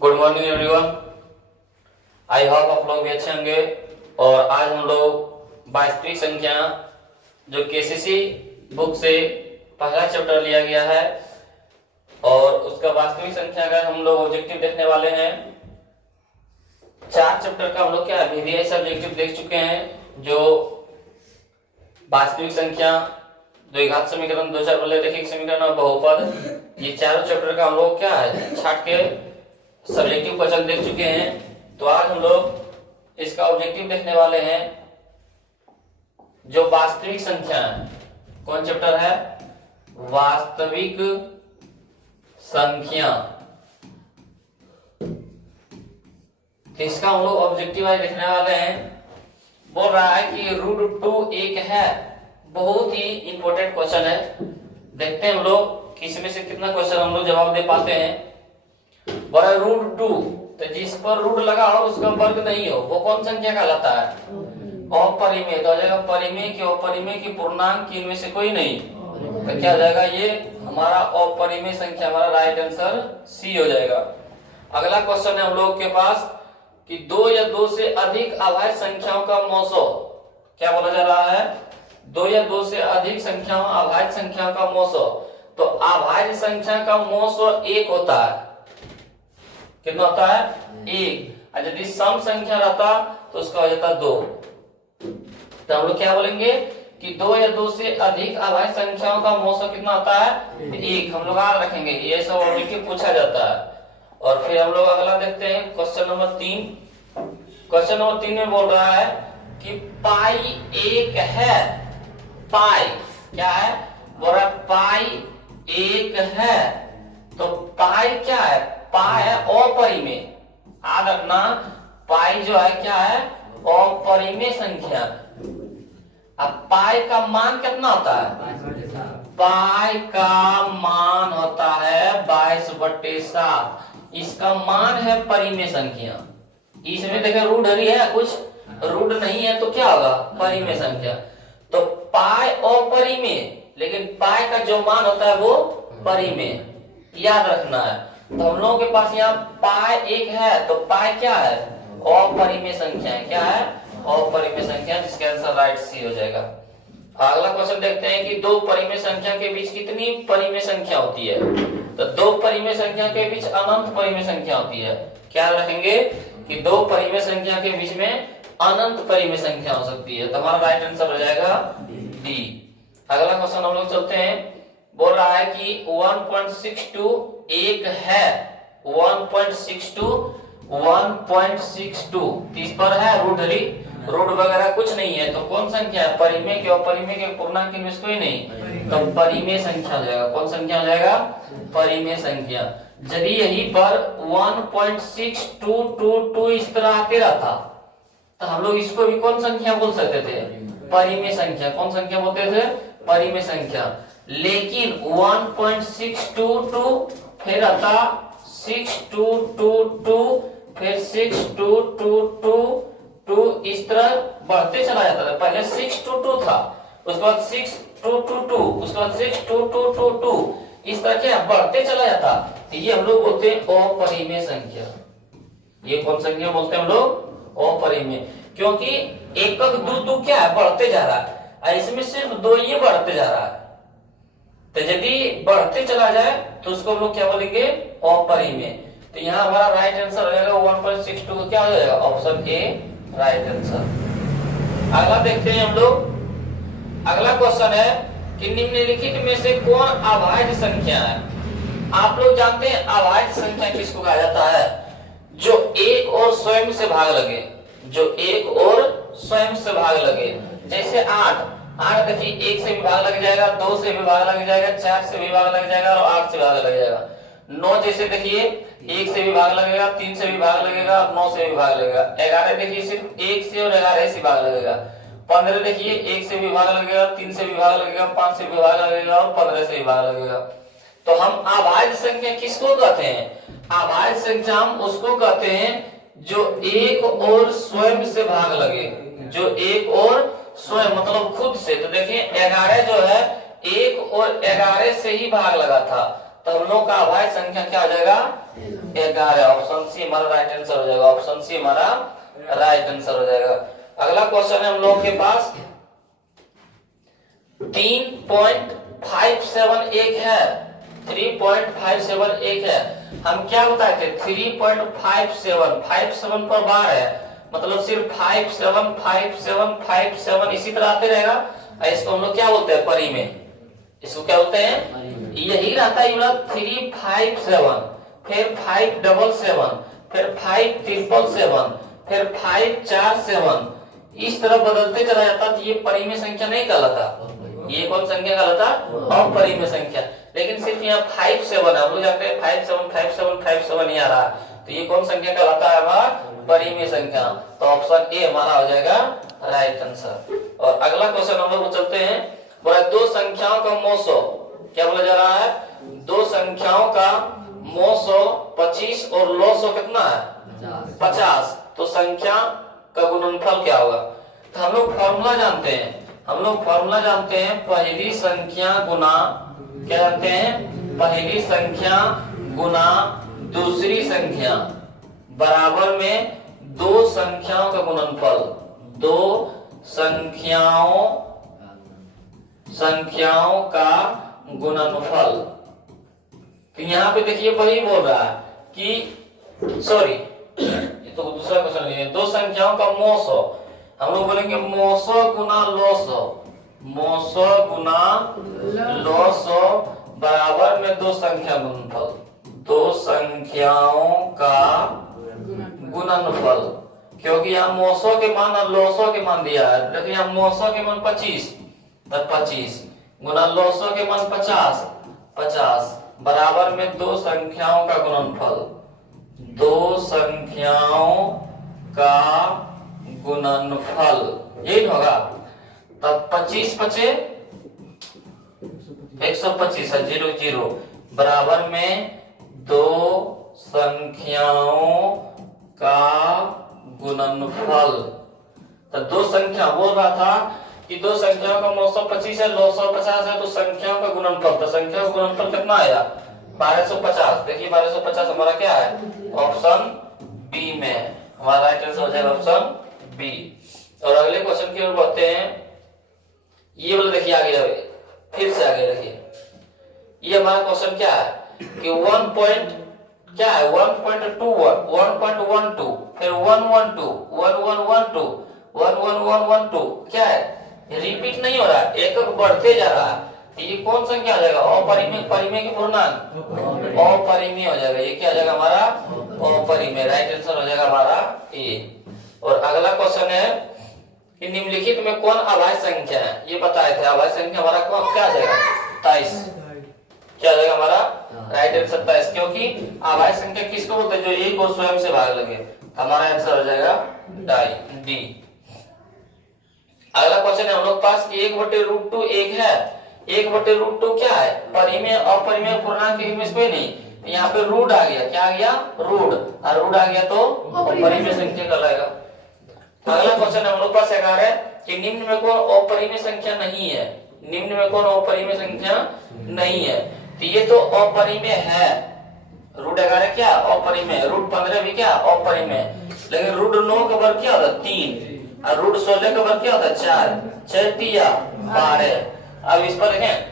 Good morning everyone. I hope आप लोग भी अच्छे होंगे। और आज हम लोग वास्तविक संख्या जो केसीसी बुक से पहला चैप्टर लिया गया है और उसका वास्तविक संख्या का हम लोग ऑब्जेक्टिव देखने वाले हैं। 4 चैप्टर का हम लोग क्या वीवीआई ऑब्जेक्टिव देख चुके हैं, जो वास्तविक संख्या, द्विघात समीकरण, 2 4 रैखिक समीकरण और बहुपद, ये चारों चैप्टर का हम लोग क्या है छाट के सब्जेक्टिव क्वेश्चन देख चुके हैं। तो आज हम लोग इसका ऑब्जेक्टिव देखने वाले हैं जो वास्तविक संख्या है। कौन चैप्टर है? वास्तविक संख्या। तो इसका हम लोग ऑब्जेक्टिव आज देखने वाले हैं। बोल रहा है कि √2 एक है, बहुत ही इंपॉर्टेंट क्वेश्चन है। देखते हैं हम लोग किसी में से कितना क्वेश्चन हम लोग जवाब दे पाते हैं। बड़ा √2, तो जिस पर रूट लगा हो उसका वर्ग नहीं हो वो कौन संख्या कहलाता है? अपरिमेय। तो आ जाएगा परिमेय की, अपरिमेय की, पूर्णांक की, इनमें से कोई नहीं। तो क्या हो जाएगा? ये हमारा अपरिमेय संख्या, हमारा राइट आंसर सी हो जाएगा। अगला क्वेश्चन है हम लोग के पास कि 2 या 2 से अधिक अभाज्य संख्याओं का मौसो। क्या बोला जा रहा है? 2 या 2 से अधिक संख्याओं, अभाज्य संख्याओं का मौसो। तो अभाज्य संख्या का मौसो 1 होता है। कितना होता है? 1। और यदि सम संख्या रहता तो उसका हो जाता 2। तो हम लोग क्या बोलेंगे कि 2 या 2 से अधिक अभाज्य संख्याओं का मौसो कितना होता है? 1। हम लोग याद रखेंगे, ये सब ऑब्जेक्टिव पूछा जाता है। और फिर हम लोग अगला देखते हैं क्वेश्चन नंबर 3। क्वेश्चन नंबर 3 में बोल रहा है कि पाई 1 है। पाई क्या है? बोल रहा है पाई 1 है। तो पाई क्या है? पाई है अपरिमेय। याद रखना, पाई जो है क्या है? अपरिमेय संख्या। अब पाई का मान कितना होता है? पाई का मान होता है 22/7। इसका मान है परिमेय संख्या। इसमें देखिए रूट हरी है, कुछ रूट नहीं है, तो क्या होगा? परिमेय संख्या। तो पाई अपरिमेय, लेकिन पाई का जो मान होता है वो परिमेय। याद रखना है। तो हम लोगों के पास यहाँ पाई 1 है, तो पाई क्या है? अपरिमेय संख्या है। क्या है? अपरिमेय संख्या, जिसका आंसर राइट सी हो जाएगा। अगला क्वेश्चन देखते हैं कि 2 परिमेय संख्या के बीच कितनी परिमेय संख्या होती है? तो 2 परिमेय संख्या के बीच अनंत परिमेय संख्या होती है। क्या रखेंगे कि 2 परिमेय संख्या के बीच में अनंत परिमेय संख्या हो सकती है। तो हमारा राइट आंसर हो जाएगा डी। अगला क्वेश्चन हम लोग चलते हैं। बोल रहा है कि 1.62 एक है। 1.62 तीस पर है रूट हरी, रूट वगैरह कुछ नहीं है। तो कौन संख्या है? परिमेय के, अपरिमेय के, पूर्णांक के, कोई नहीं। तो परिमेय संख्या हो जाएगा। कौन संख्या हो जाएगा? परिमेय संख्या। यदि यहीं पर 1.6222 इस तरह आते रहता तो हम लोग इसको भी कौन संख्या बोल सकते थे? परिमेय संख्या। कौन संख्या बोलते थे? परिमेय संख्या। लेकिन 1.622 फिर आता 6222 फिर 6222 इस तरह बढ़ते चला जाता था। पहले 622 था, उसके बाद 6222, उसके बाद 6222, इस तरह क्या बढ़ते चला जाता। तो ये हम लोग बोलते हैं अपरिमेय संख्या। ये कौन संख्या बोलते हैं हम लोग? अपरिमेय। क्योंकि 1 1 2 2 क्या है? बढ़ते जा रहा है। इसमें सिर्फ 2 ये बढ़ते जा रहा है। तो यदि बढ़ते चला जाए तो उसको हम लोग क्या बोलेंगे? अपरिमेय। तो यहाँ हमारा राइट आंसर हो जाएगा 1.62। क्या हो जाएगा? Option A right answer. अगला देखते हैं हम लोग। अगला क्वेश्चन है कि निम्नलिखित में से कौन अभाज्य संख्या है? आप लोग जानते हैं अभाज्य संख्या किसको कहा जाता है? जो एक और स्वयं से भाग लगे। जो एक और स्वयं से भाग लगे। जैसे 8 देखिए 1 से भी भाग लग जाएगा, 2 से भी भाग लग जाएगा, 4 से भी भाग लग जाएगा और 8 से भाग लग जाएगा। 9 जैसे देखिए 1 से भी भाग लगेगा, 3 से भी भाग लगेगा और 9 से भी भाग लगेगा। 11 देखिए सिर्फ 1 से और 11 से भाग लगेगा। 15 देखिए 1 से भी भाग लगेगा, 3 से भी भाग लगेगा, 5 से भी भाग लगेगा और 15 से भी भाग लगेगा। तो हम अभाज्य संख्या किसको कहते हैं? अभाज्य संख्या हम उसको कहते हैं जो एक और स्वयं से भाग लगे। जो एक और स्वयं मतलब खुद से। तो देखिए 11 जो है 1 और 11 से ही भाग लगा था। तो हम लोग का अभाज्य संख्या क्या हो जाएगा 11। ऑप्शन सी हमारा राइट आंसर हो जाएगा। ऑप्शन सी हमारा राइट आंसर हो जाएगा। अगला क्वेश्चन है हम लोग के पास 3.571 है। 3.571 है। हम क्या बताए थे 3.57 पर बार है, मतलब सिर्फ 575757 इसी तरह आते रहेगा। इसको हम लोग क्या बोलते हैं परिमेय, इसको क्या बोलते हैं, यही रहता है 357, फिर 577, फिर 5777, फिर 547, इस तरह बदलते चला जाता। तो ये परिमेय संख्या नहीं कहलाता। ये कौन संख्या कहलाता, अपरिमेय संख्या। लेकिन सिर्फ यहाँ 57 है, हम लोग जाते हैं 575757 नहीं आ रहा, तो ये कौन संख्या कहलाता है हमारा परिमेय संख्या। तो ऑप्शन ए हमारा हो जाएगा राइट आंसर। और अगला क्वेश्चन हम लोग चलते हैं। बोला दो संख्याओं का मोसो, क्या बोला जा रहा है, दो संख्याओं का मोसो 25 और लोसो कितना है 50, तो संख्या का गुणनफल क्या होगा। तो हम लोग फॉर्मूला जानते हैं, पहली संख्या गुना, क्या जानते हैं, पहली संख्या गुना दूसरी संख्या बराबर में दो संख्याओं का गुणनफल, दो संख्याओं का गुणनफल। तो यहाँ पे देखिए वही बोल रहा है कि सॉरी, ये तो दूसरा क्वेश्चन है। दो संख्याओं का मोसो, हम लोग बोलेंगे मोसो गुना लोसो, मोसो गुना लोसो बराबर में दो संख्या गुणनफल, दो संख्याओं का गुणनफल। क्योंकि यहाँ मोसो के मान और लोसो के मान दिया है। देखिए यहाँ मोसो के मान 25 गुना लोसो के मान 50 बराबर में दो संख्याओं का गुणनफल, दो संख्याओं का गुणनफल यही होगा। तब 25 पचे 125 है, 0 0 बराबर में दो संख्याओं का गुणनफल। तो दो संख्या बोल रहा था कि दो संख्याओं का 925 है, 950 है, तो संख्याओं का गुणनफल, तो संख्या का गुणनफल कितना आया 1250। देखिए 1250 हमारा क्या है, ऑप्शन बी में हमारा राइट आंसर हो जाएगा ऑप्शन बी। और अगले क्वेश्चन की ओर बढ़ते हैं। ये वाला देखिए आगे, फिर से आगे देखिए, ये हमारा क्वेश्चन क्या है कि 1 पॉइंट क्या है 1.21 1.12 फिर 112 1112 11112 क्या है, रिपीट नहीं हो रहा, एक बढ़ते जा रहा है। ये कौन संख्या आ जाएगा, अपरिमेय, परिमेय की पूर्णांक अपरिमेय हो जाएगा। ये क्या आ जाएगा हमारा अपरिमेय, राइट आंसर हो जाएगा हमारा ए। और अगला क्वेश्चन है कि निम्नलिखित में कौन अभाज्य संख्या है, ये बताए थे। अभाज्य संख्या हमारा कौन क्या आ जाएगा 23, क्या आ जाएगा हमारा राइट आंसर 23, क्योंकि अभाज्य संख्या किसको बोलते हैं, जो एक को स्वयं से भाग लगे। हमारा आंसर हो जाएगा डी। अगला क्वेश्चन है हम लोग पास कि 1/√2 1 है, 1/√2 क्या है, परिमेय अपरिमेय पूर्णांक में कोई नहीं, यहाँ पे रूट आ गया, क्या आ गया रूट, और रूट आ गया तो अपरिमेय संख्या कहलाएगा। अगला क्वेश्चन हम लोग पास 11 है कि निम्न में कौन अपरिमेय संख्या नहीं है, निम्न में कौन अपरिमेय संख्या नहीं है। तो ये तो अपरिमेय है, रूट 11 क्या अपरिमेय, रूट 15 भी क्या अपरिमेय, लेकिन रूट 9 का वर्ग क्या होता है 3, और रूट 16 का वर्ग क्या होता है 4, 6 3 12। अब इस पर देखें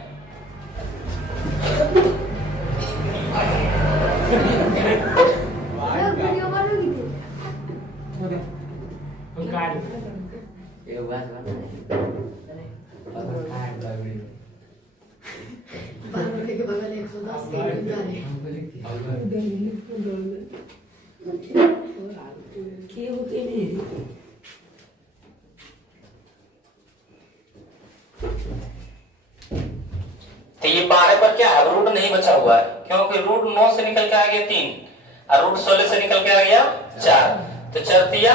तो ये 12 पर क्या है, रूट नहीं बचा हुआ है, क्योंकि रूट 9 से निकल के आ गया 3 और रूट 16 से निकल के आ गया 4, तो 4 3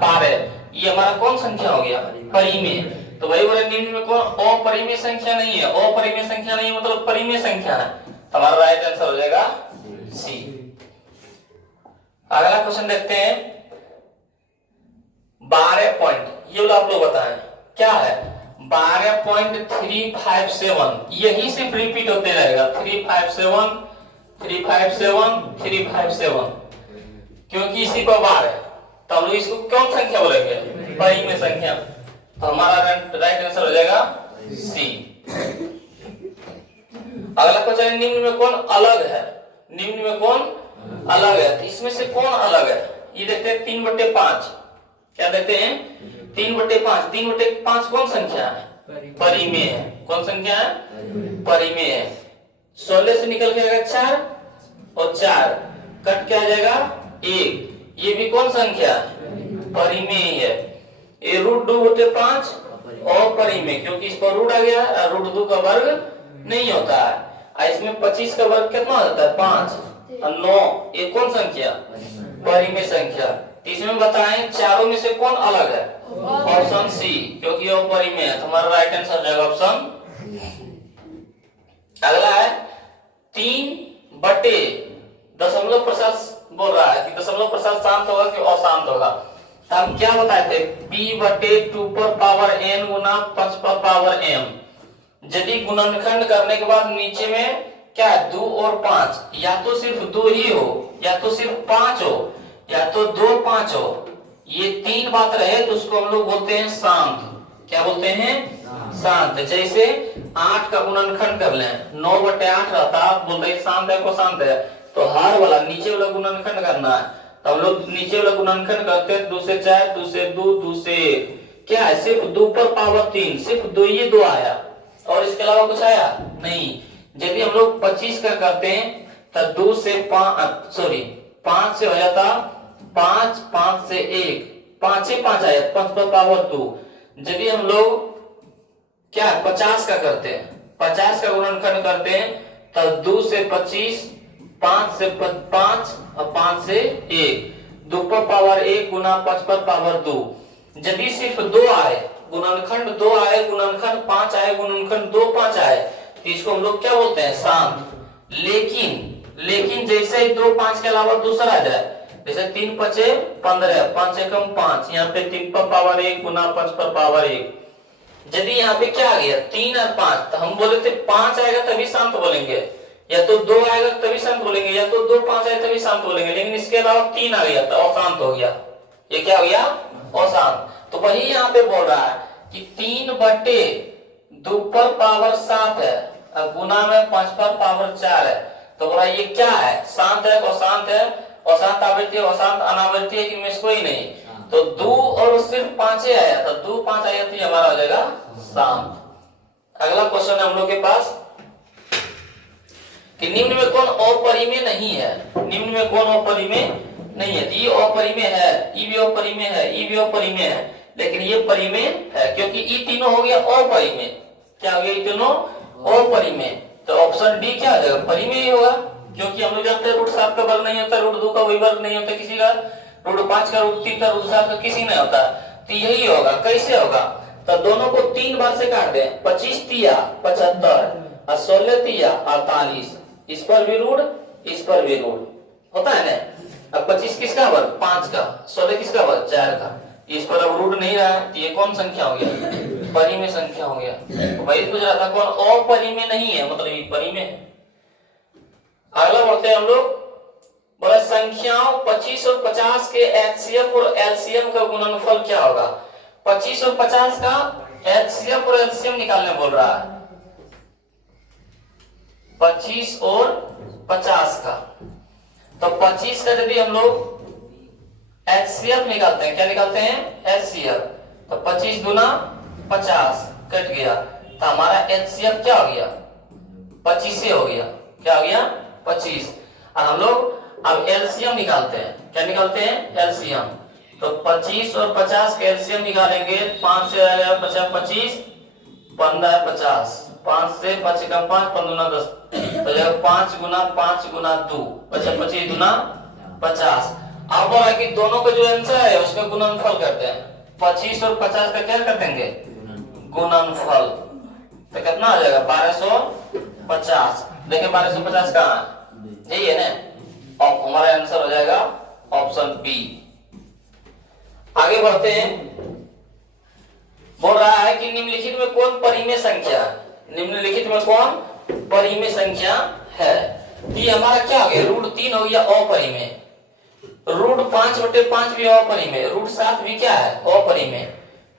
12। ये हमारा कौन संख्या हो गया परिमेय। तो वही बोले निम्न में कौन अपरिमेय संख्या नहीं है, अपरिमेय संख्या नहीं मतलब परिमेय संख्या है। हमारा राइट आंसर हो जाएगा सी। अगला क्वेश्चन देखते हैं 12 पॉइंट, ये वाला आप लोग बताएं क्या है 12.357, यही सिर्फ रिपीट होते रहेगा 357 357 357, क्योंकि इसी पर बार है तो हम लोग इसको कौन संख्या बोलेंगे? परिमेय संख्या। तो हमारा राइट आंसर हो जाएगा सी। अगला क्वेश्चन, निम्न में कौन अलग है? निम्न में कौन अलग है? तो इसमें से कौन अलग है? ये देखते हैं 3/5। क्या देखते हैं? 3/5। 3/5 कौन संख्या है? परिमेय है। कौन संख्या है? परिमेय है। 16 से निकल के आएगा 4 और 4 कट के आ जाएगा 1। ये भी कौन संख्या? परिमेय है। ये √2/5 और परिमेय, क्योंकि इस पर रूट आ गया, √2 का वर्ग नहीं होता है। इसमें 25 का वर्ग कितना होता है? 5 और 9। ये कौन संख्या? परिमेय संख्या। इसमें बताएं चारों में से कौन अलग है? ऑप्शन सी, क्योंकि वो परिमेय है। हमारा राइट आंसर हो जाएगा ऑप्शन। अगला है 3/दशमलव बोल रहा है कि दशमलव प्रसाद शांत होगा कि अशांत होगा। तो हम क्या बताए थे? p/2 गुना 5/m। यदि गुणनखंड करने के बाद नीचे में क्या है? 2 और 5, या तो सिर्फ 2 ही हो, या तो सिर्फ 5 हो, या तो 2 5 हो। ये 3 बात रहे तो उसको हम लोग बोलते हैं शांत। क्या बोलते हैं? शांत। जैसे 8 का गुणनखंड कर लें, 9/8 रहता, आप बोल रहे शांत है को शांत है, तो हर वाला नीचे वाला गुणनखंड करना है। तो हम लोग नीचे वाला गुणनखंड करते हैं, 2 से 4, 2 से 2, 2 से 1। क्या है? सिर्फ 2/3, सिर्फ 2 ही 2 आया और इसके अलावा कुछ आया नहीं। यदि हम लोग 25 का करते हैं तो 2 से 5 से हो जाता 5, 5 से 1, 5 से 5 आया, 5/2। यदि हम लोग क्या 50 का करते हैं, 50 का गुणनखंड करते हैं तो 2 से 25, 5 से 5 और 5 से 1, 2/1 गुना 5/2। यदि सिर्फ 2 आए, गुणनखंड 2 आए, गुणनखंड 5 आए, गुणनखंड 2 5 आए, तो इसको हम लोग क्या बोलते हैं? शांत। लेकिन जैसे ही 2 5 के अलावा दूसरा आ जाए, जैसे 3 5 15, 5 एकम 5, यहाँ पे 3/1 गुना 5/1। यदि यहाँ पे क्या आ गया? 3 और 5, तो हम बोले थे 5 आएगा तभी शांत बोलेंगे, या तो 2 आएगा तभी शांत बोलेंगे, या तो 2 5 आए तभी शांत बोलेंगे। लेकिन इसके अलावा 3 आ गया तो अशांत हो गया। ये क्या हो गया? अशांत। तो वही यहाँ पे बोल रहा है कि 3/2 है और गुना में 5/4 है। तो बोला ये क्या है? शांत है, अशांत है, अशांत आवृत्ति, अशांत अनावृत्ति है कि में कोई नहीं। तो 2 और सिर्फ 5 आया, तो 2 5 आया तो हमारा हो जाएगा शांत। अगला क्वेश्चन है हम लोग के पास कि निम्न में कौन अपरिमेय नहीं है? निम्न में कौन अपरिमेय नहीं है? ये अपरिमेय है, ये भी अपरिमेय है, ये भी अपरिमेय है, लेकिन ये परिमेय है, क्योंकि ये तीनों हो गया अपरिमेय। क्या हो गया? ये तीनों अपरिमेय। तो ऑप्शन डी क्या हो जाएगा? परिमेय होगा, क्योंकि हम लोग जानते हैं √7 का वर्ग नहीं होता, √2 का वही वर्ग नहीं होता किसी का, √5 का, √3 का, √7 का किसी नहीं होता। तो यही होगा। कैसे होगा? तो दोनों को 3 बार से काट दें, 25 तिया 75 और 16 तिया 48। इस पर भी ऋण, इस पर भी ऋण होता है ना। अब 25 किसका वर्ग? 5 का, 16 किसका वर्ग? 4 का। इस पर अब ऋण नहीं रहा है, तो ये कौन संख्या हो गया? परिमेय संख्या हो गया। तो वही पूछ रहा था कौन अपरिमेय नहीं है, मतलब ये परिमेय है। अगला बढ़ते हैं हम लोग। बोला संख्याओं 25 और 50 के एचसीएफ और एलसीएम का गुणनफल क्या होगा? 25 और 50 का एचसीएफ और एलसीएम निकालने बोल रहा है। 25 और 50 का, तो 25 का यदि हम लोग एचसीएफ निकालते हैं, क्या निकालते हैं? एचसीएफ। तो 25 गुना 50 कट गया, तो हमारा एचसीएफ क्या हो गया? 25 हो गया। क्या हो गया? 25। और हम लोग अब एलसीएम निकालते हैं। क्या निकालते हैं? एलसीएम। तो 25 और 50 का एलसीएम निकालेंगे, 5 से आएगा 50, 25 15 50, 5 से 5 कम 5, 15 10, तो 5 गुना 5 गुना 2, 25 गुना 50। अब बोला कि दोनों का जो आंसर है उसमें गुणनफल करते हैं। 25 और 50 का क्या कर देंगे? गुणनफल। तो कितना आ जाएगा? 1250। देखिए 1250 कहाँ है? यही है ना। और हमारा आंसर हो जाएगा ऑप्शन बी। आगे बढ़ते हैं। बोल रहा है कि निम्नलिखित में कौन परिमेय संख्या? निम्नलिखित में कौन परिमेय संख्या है? तो ये हमारा क्या हो गया, √3 हो गया अपरिमेय। √5/5 भी अपरिमेय, √7 भी क्या है, अपरिमेय।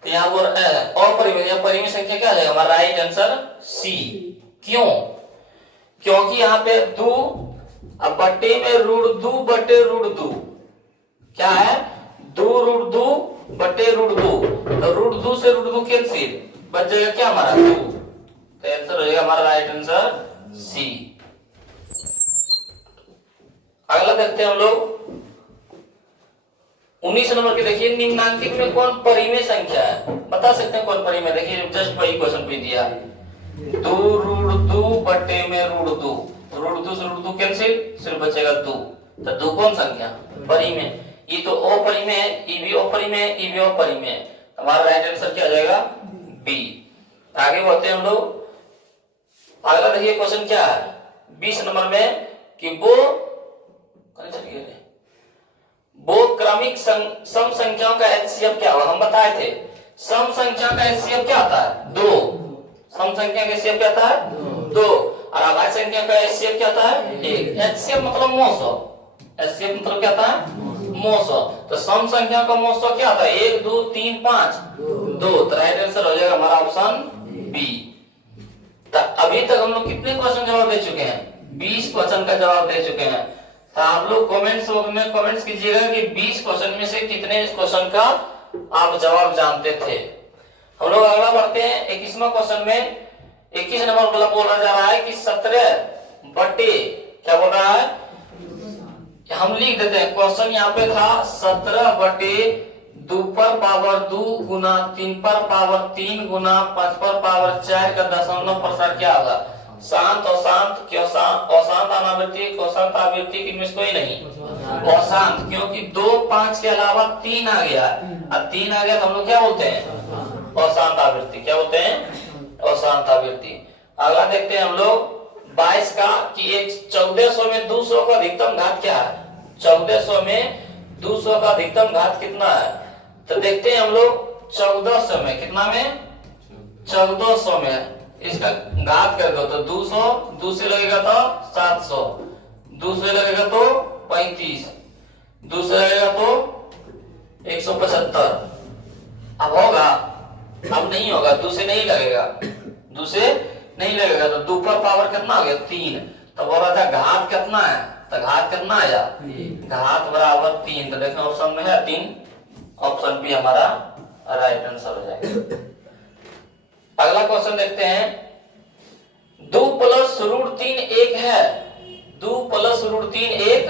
तो यहाँ पर अपरिमेय या परिमेय संख्या क्या आ जाएगा हमारा राइट आंसर सी। क्यों? क्योंकि यहाँ पे 2 अब बट्टे में √2/√2 क्या है, 2√2/√2। तो √2 से √2 कैंसिल, बच जाएगा क्या हमारा 2। तो आंसर हो जाएगा हमारा राइट आंसर सी। अगला देखते हैं हम लोग 19 नंबर के। देखिए निम्नांकित में कौन परिमेय संख्या है, बता सकते हैं कौन परिमेय। देखिए जस्ट वही क्वेश्चन पे दिया, 2√2/√2। √2 से √2 कैंसिल, सिर्फ बचेगा 2। तो 2 कौन संख्या, परिमेय। ये तो अपरिमेय है, ये भी अपरिमेय है, ये भी अपरिमेय है। हमारा राइट आंसर क्या आ जाएगा, बी। आगे बढ़ते हैं हम लोग। अगला देखिए क्वेश्चन क्या है 20 नंबर में कि वो क्रमिक सम संख्याओं का एचसीएफ क्या होगा। हम बताए थे सम संख्या का एचसीएफ क्या आता है, 2। सम संख्या का एचसीएफ क्या आता है, 2। और अभाज्य संख्या का एचसीएफ क्या आता है, 1। एचसीएफ मतलब मोसो, एचसीएफ मतलब क्या आता है, मोसो। तो सम संख्या का मोसो क्या आता है, 1 2 3 5 2। तो राइट आंसर हो जाएगा हमारा ऑप्शन बी। अभी तक हम लोग कितने क्वेश्चन जवाब दे चुके हैं, 20 क्वेश्चन का जवाब दे चुके हैं। तो आप लोग कमेंट्स में कमेंट्स कीजिएगा कि 20 क्वेश्चन में से कितने इस क्वेश्चन का आप जवाब जानते थे। हम लोग अगला बढ़ते हैं 21वां क्वेश्चन में। 21 नंबर बोला जा रहा है कि 17 बटे क्या बोल रहा है, हम लिख देते हैं क्वेश्चन यहाँ पे था 17 बटे 2 पर पावर 2 गुना 3 पर पावर 3 गुना 5 पर पावर 4 का दशमलव प्रसार क्या होगा। शांत अशांत, अशांत अनावृत्ति, कोशांत आवृत्ति, इनमें से कोई नहीं, अशांत। क्योंकि 2 5 के अलावा 3 आ गया, अब 3 आ गया तो हम लोग क्या बोलते हैं, अशांत आवृत्ति। क्या बोलते हैं, अशांत आवृत्ति। अगला देखते हैं हम लोग 22 का कि 1400 में 200 का अधिकतम घात क्या है। 1400 में 200 का अधिकतम घात कितना है। तो देखते हैं हम लोग 1400 में, कितना में, 1400 में इसका घात कर दो तो 200, 2 से लगेगा तो 700, 2 से लगेगा तो 35, 2 से लगेगा तो 175। अब होगा, अब नहीं होगा, 2 से नहीं लगेगा, 2 से नहीं लगेगा। तो 2 पर पावर कितना हो गया, 3। तो बोल रहा था घात कितना है, तो घात कितना आया, घात बराबर 3। तो देखना ऑप्शन में है 3, ऑप्शन बी हमारा राइट आंसर हो जाएगा। अगला क्वेश्चन देखते हैं 2 + √3 1 है। 2 + √3 1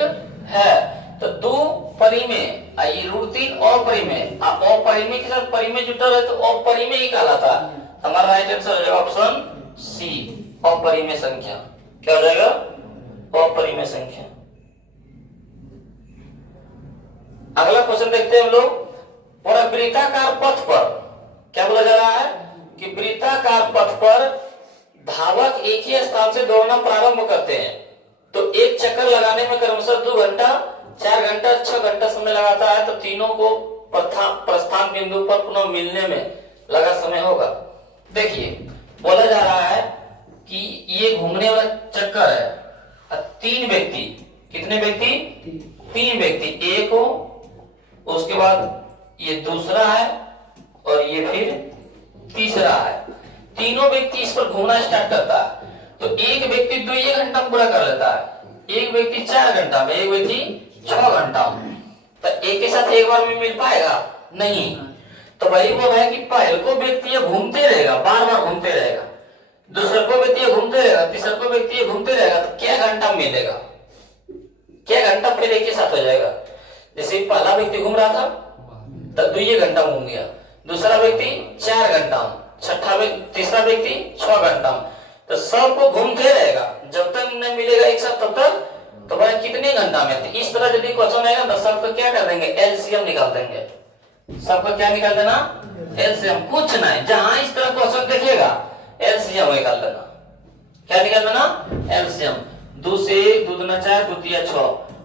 है। तो 2 परिमेय, ये √3 अपरिमेय, अपरिमेय के साथ परिमेय जुटा रहे तो अपरिमेय ही कहलाता है। हमारा राइट आंसर हो जाएगा ऑप्शन सी, अपरिमेय संख्या। क्या हो जाएगा, अपरिमेय संख्या। अगला क्वेश्चन देखते हैं हम लोग। और वृत्ताकार पथ पर क्या बोला जा रहा है कि वृत्ताकार पथ पर धावक एक ही स्थान से दौड़ना प्रारंभ करते हैं तो एक चक्कर लगाने में क्रमशः 2 घंटा, 4 घंटा, 6 घंटा समय लगाता है। तो तीनों को प्रस्थान बिंदु पर पुनः मिलने में लगा समय होगा। देखिए बोला जा रहा है कि ये घूमने वाला चक्कर है। 3 व्यक्ति, कितने व्यक्ति, 3 व्यक्ति, एक हो, उसके बाद ये दूसरा है और ये फिर तीसरा है। तीनों व्यक्ति इस पर घूमना स्टार्ट करता है। तो एक व्यक्ति 2 घंटा में पूरा कर लेता है, एक व्यक्ति 4 घंटा में, एक व्यक्ति 6 घंटा में। तो एक के साथ एक बार में मिल पाएगा नहीं। तो वही वो है कि पहले को व्यक्ति घूमते रहेगा, बार बार घूमते रहेगा, दूसरे को व्यक्ति घूमते रहेगा, तीसरे को व्यक्ति घूमते रहेगा। तो क्या घंटा मिलेगा, क्या घंटा फिर एक के साथ हो जाएगा। जैसे पहला व्यक्ति घूम रहा था तो 2 घंटा घूम गया, दूसरा व्यक्ति 4 घंटा, छठा व्यक्ति, तीसरा व्यक्ति 6 घंटा। तो सबको घूमते रहेगा जब तक नहीं मिलेगा एक साथ, तब तक तो भाई कितने घंटा में। तो इस तरह यदि क्वेश्चन आएगा तो सबको क्या कर देंगे, एलसीएम निकाल देंगे। सबको क्या निकाल देना, एलसीएम। कुछ नहीं, जहां इस तरह क्वेश्चन देखिएगा एलसीएम निकाल देना। क्या निकाल देना, एलसीएम। 2 से 2 दूना 4, 2 तिया 6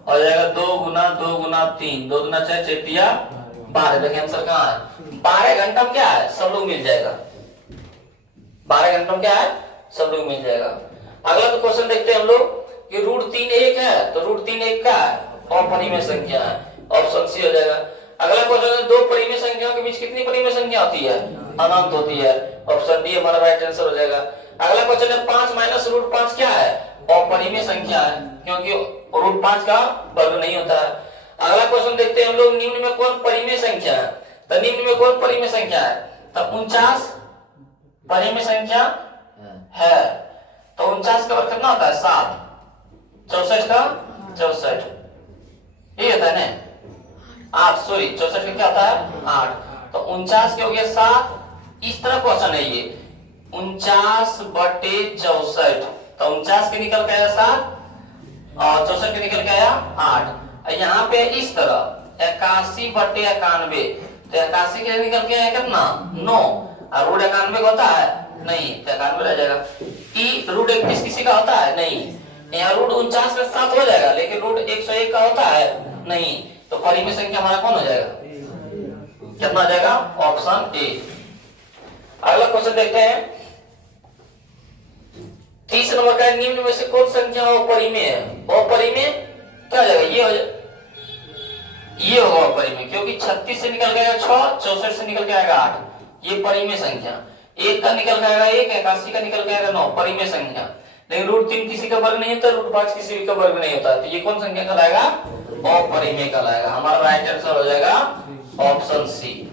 हो जाएगा। 2 गुना 2 गुना 3, 2 दूना 4, 4 तिया 12। देखिए आंसर कहाँ है, 12 घंटा में क्या है, सब लोग मिल जाएगा। 12 घंटा में क्या है, सब लोग मिल जाएगा। अगला तो क्वेश्चन देखते हैं हम लोग कि √3 है, तो √3 एक क्या है, अपरिमेय संख्या है, ऑप्शन सी हो जाएगा। अगला क्वेश्चन है, दो परिमेय संख्याओं के बीच कितनी परिमेय संख्या होती है, अनंत होती है, ऑप्शन डी हमारा राइट आंसर हो जाएगा। अगला क्वेश्चन है 5 माइनस √5 क्या है, अपरिमेय संख्या है, क्योंकि √5 का वर्ग नहीं होता है। अगला क्वेश्चन देखते हैं हम लोग, निम्न में कौन परिमेय संख्या है, तो निम्न में कौन परिमेय संख्या है, तो 49 परिमेय संख्या है, तो 49 का वर्ग कितना होता है, 7, 64 का 64, ये होता है ना 8, सॉरी 64 का क्या होता है 8, तो 49 के हो गया 7। इस तरह क्वेश्चन है ये 49/64, तो 49 के निकल के आया 7 और 64 के निकल के आया 8। यहाँ पे इस तरह 81/91, तो 81 के निकल के आया कितना 9, और √91 होता है नहीं, तो 91 रह जाएगा। √21 किसी का होता है नहीं, यहाँ √49 का 7 हो जाएगा, लेकिन √101 का होता है नहीं, तो परिमेय संख्या हमारा कौन हो जाएगा, कितना हो जाएगा, ऑप्शन ए। अगला क्वेश्चन देखते हैं, 30 नंबर का, निम्न में से कौन संख्या अपरिमेय है, अपरिमेय क्या हो जाएगा, ये होगा अपरिमेय, क्योंकि 36 से निकल गया 6, 64 से निकल के आएगा 8, ये परिमेय संख्या। 1 का निकल जाएगा 1, 81 का निकल जाएगा 9, परिमेय संख्या। लेकिन √3 किसी का वर्ग नहीं होता, √5 किसी का वर्ग नहीं होता, तो ये कौन संख्या कहलाएगा, अपरिमेय कहलाएगा। हमारा राइट आंसर हो जाएगा ऑप्शन सी।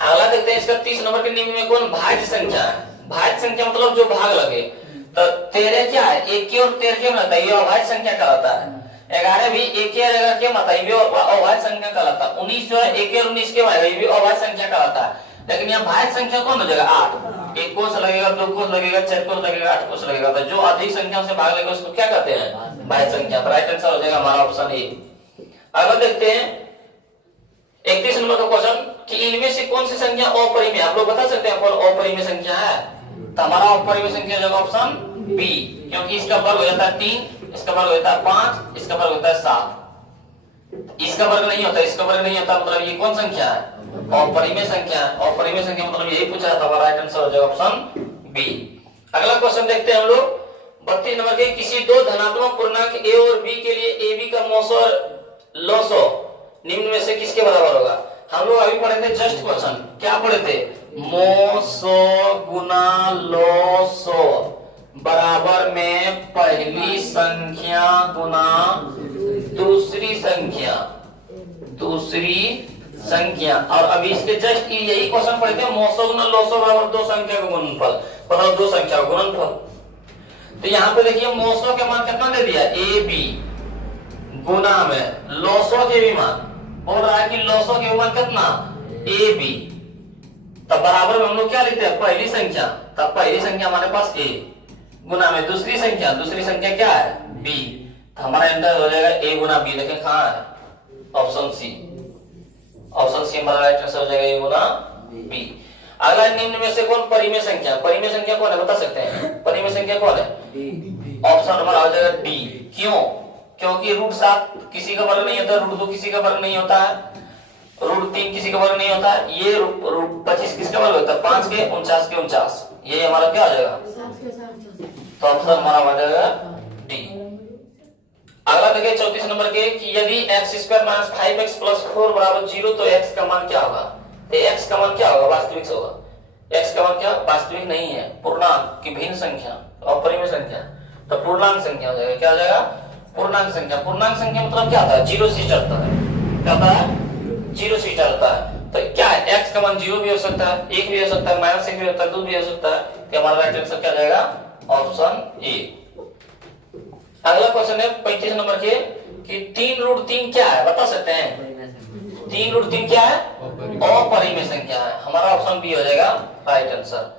अगला देखते हैं इसका 30 नंबर के, निम्न में कौन भाज्य संख्या है, भाज्य संख्या मतलब जो भाग लगे, तो 13 क्या है, 1 और 13 क्या होता है, ये अभाज्य संख्या कहलाता है। 11 भी 1 और 11 क्या होता है, ये अभाज्य संख्या कहलाता है। 19 जो है 1 और 19 क्या होगा, ये भी अभाज्य संख्या कहलाता है। लेकिन यहाँ भाज्य संख्या कौन हो जाएगा, 8, 1 कोष लगेगा, 2 कोष लगेगा, 4 कोष लगेगा, 8 कोष लगेगा, तो जो अधिक संख्या से भाग लगेगा उसको क्या कहते हैं, भाज्य संख्या। तो राइट आंसर हो जाएगा हमारा ऑप्शन ए। अगला देखते हैं 31 नंबर का क्वेश्चन, कि इनमें से कौन सी संख्या अपरिमेय, आप लोग बता सकते हैं कौन अपरिमेय संख्या है, तो हमारा अपरिमेय संख्या हो जाएगा ऑप्शन बी, क्योंकि इसका वर्ग हो जाता है 3, इसका वर्ग होता है 5, इसका वर्ग होता है 7, इसका वर्ग नहीं होता, इसका वर्ग नहीं होता, मतलब ये कौन संख्या है, अपरिमेय संख्या। अपरिमेय संख्या मतलब यही पूछा था, हमारा राइट आंसर हो जाएगा ऑप्शन बी। अगला क्वेश्चन देखते हैं हम लोग 32 नंबर के, किसी दो धनात्मक पूर्णांक a और b के लिए ab का मौसर लसो निम्न में से किसके बराबर होगा। हम लोग अभी पढ़े थे जस्ट क्वेश्चन, क्या पढ़े थे, मोसो गुना लोसो बराबर में पहली संख्या गुना दूसरी संख्या। और अभी इसके जस्ट यही क्वेश्चन पढ़े थे, मोसो गुना लोसो बराबर दो संख्या का गुणनफल, मतलब दो संख्या का गुणनफल। तो यहाँ पे देखिए मोसो के मान कितना दे दिया, ए बी, गुना में लोसो के भी मान बोल रहा है कि लोसो के मान कितना, ए बी, तब बराबर में हम लोग क्या लिखते हैं, पहली संख्या, तब पहली संख्या हमारे पास ए, गुना में दूसरी संख्या क्या है, बी, तो हमारा आंसर हो जाएगा ए गुना बी। लेकिन कहाँ है, ऑप्शन सी हमारा राइट आंसर हो जाएगा ए गुना बी। अगला निम्न में से कौन परिमेय संख्या कौन है, बता सकते हैं परिमेय संख्या कौन है, ऑप्शन हमारा हो जाएगा डी। क्यों, क्योंकि √7 किसी का वर्ग नहीं होता, √2 किसी का वर्ग नहीं होता है, √3 किसी का वर्ग नहीं होता है, ये 25 किसका वर्ग होता है, 5 के 49 के 49, ये हमारा क्या हो जाएगा, तो ऑप्शन हमारा हो जाएगा डी। अगला देखिए 34 नंबर के, कि यदि x² - 5x + 4 = 0 तो x का मान क्या होगा। तो x का मान क्या होगा, वास्तविक होगा। x का मान क्या, वास्तविक नहीं है, पूर्णांक की भिन्न संख्या, अपरिमेय संख्या, तो पूर्णांक संख्या हो जाएगा, क्या हो जाएगा, पूर्णांक संख्या। पूर्णांक संख्या मतलब क्या होता है, 0 से चलता है, क्या होता है, 0 से चलता है। तो क्या है, x का मान 0 भी हो सकता है, 1 भी हो सकता है, -1 भी हो सकता है, 2 भी हो सकता है, तो हमारा राइट आंसर क्या जाएगा, ऑप्शन ए। अगला क्वेश्चन है 35 नंबर के, कि 3√3 क्या है, बता सकते हैं, 3√3 क्या है, अपरिमेय संख्या है, हमारा ऑप्शन बी हो जाएगा राइट आंसर।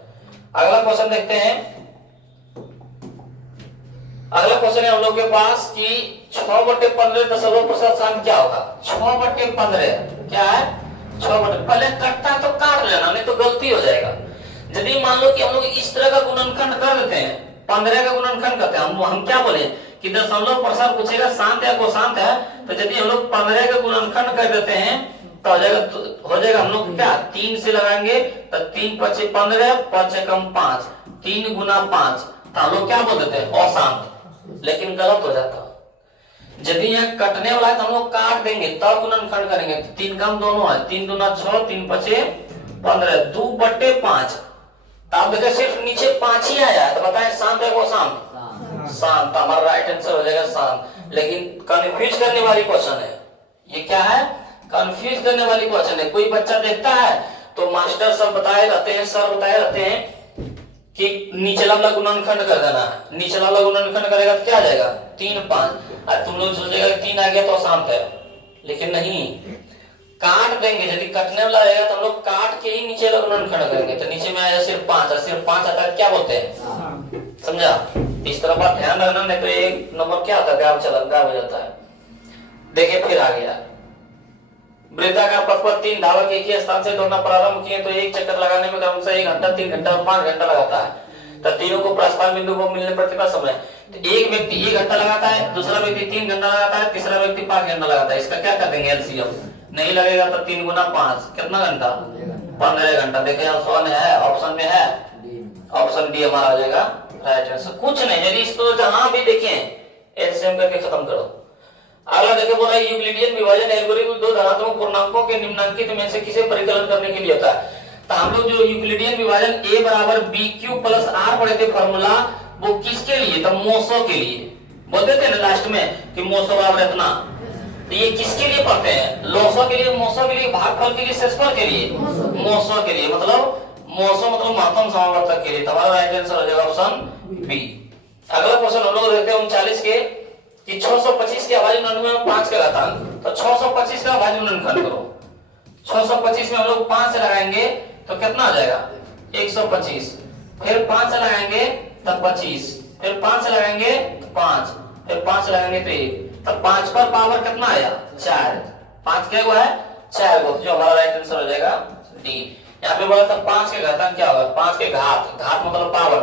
अगला क्वेश्चन देखते हैं, अगला क्वेश्चन है हम लोग के पास कि 6/15 दशमलव प्रतिशत क्या होगा। 6/15 क्या है, 6/, पहले कटता तो काट लेना, नहीं तो गलती हो जाएगा। यदि मान लो कि हम लोग इस तरह का गुणनखंड कर देते हैं, 15 का गुणनखंड करते हैं, हम क्या बोले कि दशमलव प्रतिशत पूछेगा शांत है कोशांत है, तो यदि हम लोग 15 का गुणनखंड कर देते हैं तो हो जाएगा हम लोग क्या, 3 से लगाएंगे तो 3 × 5 = 15, 5 × 5 3 × 5, तो हम लोग क्या बोल देते हैं, अशांत, लेकिन गलत हो जाता। यदि यहाँ कटने वाला है तो हम लोग काट देंगे तब गुणनखंड करेंगे। तो 3 कम दोनों है, 3 दूना 6, 3 पचे 15, 2/5। आप देखिए सिर्फ नीचे 5 ही आया है, तो बताएं शांत है वो शांत? शांत। हमारा राइट आंसर हो जाएगा शांत। लेकिन कंफ्यूज करने वाली क्वेश्चन है ये। क्या है? कंफ्यूज करने वाली क्वेश्चन है। कोई बच्चा देखता है तो मास्टर सब बताए रहते हैं, सर बताए रहते हैं कि नीचला वाला गुणनखंड कर देना है। निचला वाला गुणनखंड करेगा तो क्या आ जाएगा? 3, 5। और तुम लोग सोचेगा 3 आ गया तो शांत है, लेकिन नहीं, काट देंगे। यदि कटने वाला रहेगा तो हम लोग काट के ही नीचे वाला गुणनखंड करेंगे। तो नीचे में आया सिर्फ 5, और सिर्फ 5 आता है क्या बोलते हैं? समझा? इस तरह बात ध्यान रखना, नहीं तो एक नंबर क्या होता है, गायब हो जाता है। देखिए फिर आ गया, वृत्ताकार पथ पर 3 धावक एक ही स्थान से दौड़ना प्रारंभ किए तो एक चक्कर लगाने में क्रमशः 1 घंटा, 3 घंटा और 5 घंटा लगता है। तो तीनों को प्रस्थान बिंदु को मिलने पर कितना समय? तो एक व्यक्ति 1 घंटा लगाता है, दूसरा व्यक्ति 3 घंटा लगाता है, तीसरा व्यक्ति 5 घंटा लगाता है। इसका क्या कर देंगे एलसीएम? नहीं लगेगा तो 3 गुना 5 कितना घंटा? 15 घंटा। देखिए ऑप्शन है, ऑप्शन में है, ऑप्शन डी हमारा आ जाएगा राइट आंसर। कुछ नहीं, यदि इसको जहां भी देखें एलसीएम करके खत्म करो। अगला देखिए बोला यूक्लिडियन विभाजन एल्गोरिथम दो धनात्मक पूर्णांकों के निम्नांकित में से किसे परिकलन करने के लिए होता है। तो हम लोग जो यूक्लिडियन विभाजन a बराबर bq प्लस r पढ़े थे फॉर्मूला, वो किसके लिए था? मोसो के लिए। बोलते थे ना लास्ट में कि मोसो बराबर इतना। तो ये किसके लिए पढ़ते हैं? लोसो के लिए, मोसो के लिए, भागफल के लिए, शेषफल के लिए? मोसो के लिए। मतलब मोसो मतलब महत्तम समावर्तक के लिए। तुम्हारा राइट आंसर हो जाएगा ऑप्शन बी। अगला क्वेश्चन हम लोग देखते हैं 39 के कि 625 के अभाज्य गुणनखंड में 5 का घातांक। तो 625 का अभाज्य गुणनखंड करो। 625 में हम लोग 5 से लगाएंगे तो कितना आ जाएगा? 125। फिर 5 से लगाएंगे तब 25, फिर 5 से लगाएंगे तो 5, फिर 5 से लगाएंगे तो 1। तब 5 पर पावर कितना आया? 4। 5 क्या हुआ है? 4 को, जो हमारा राइट आंसर हो जाएगा डी। यहाँ पे बोला था 5 के घातांक क्या होगा? 5 के घात, घात मतलब पावर,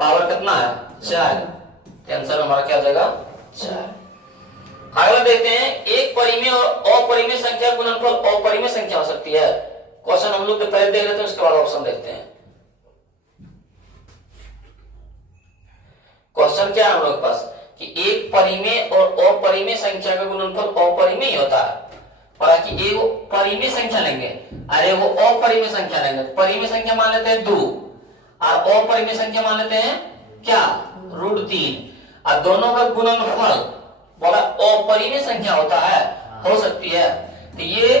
पावर कितना है? 4। आंसर हमारा क्या हो जाएगा? 4। अगला देखते हैं, एक परिमेय और अपरिमेय संख्या गुणनफल अपरिमेय संख्या हो सकती है। क्वेश्चन हम लोग पहले देख लेते हैं, उसके बाद ऑप्शन देखते हैं। क्वेश्चन क्या है हम लोग के पास कि एक परिमेय और अपरिमेय संख्या का गुणनफल अपरिमेय होता है। और कि एक परिमेय संख्या लेंगे अरे वो अपरिमेय संख्या लेंगे। परिमेय संख्या मान लेते हैं 2 और अपरिमेय संख्या मान लेते हैं क्या? √3। और दोनों का गुणनफल बोला अपरिमेय संख्या होता है, हो सकती है। तो ये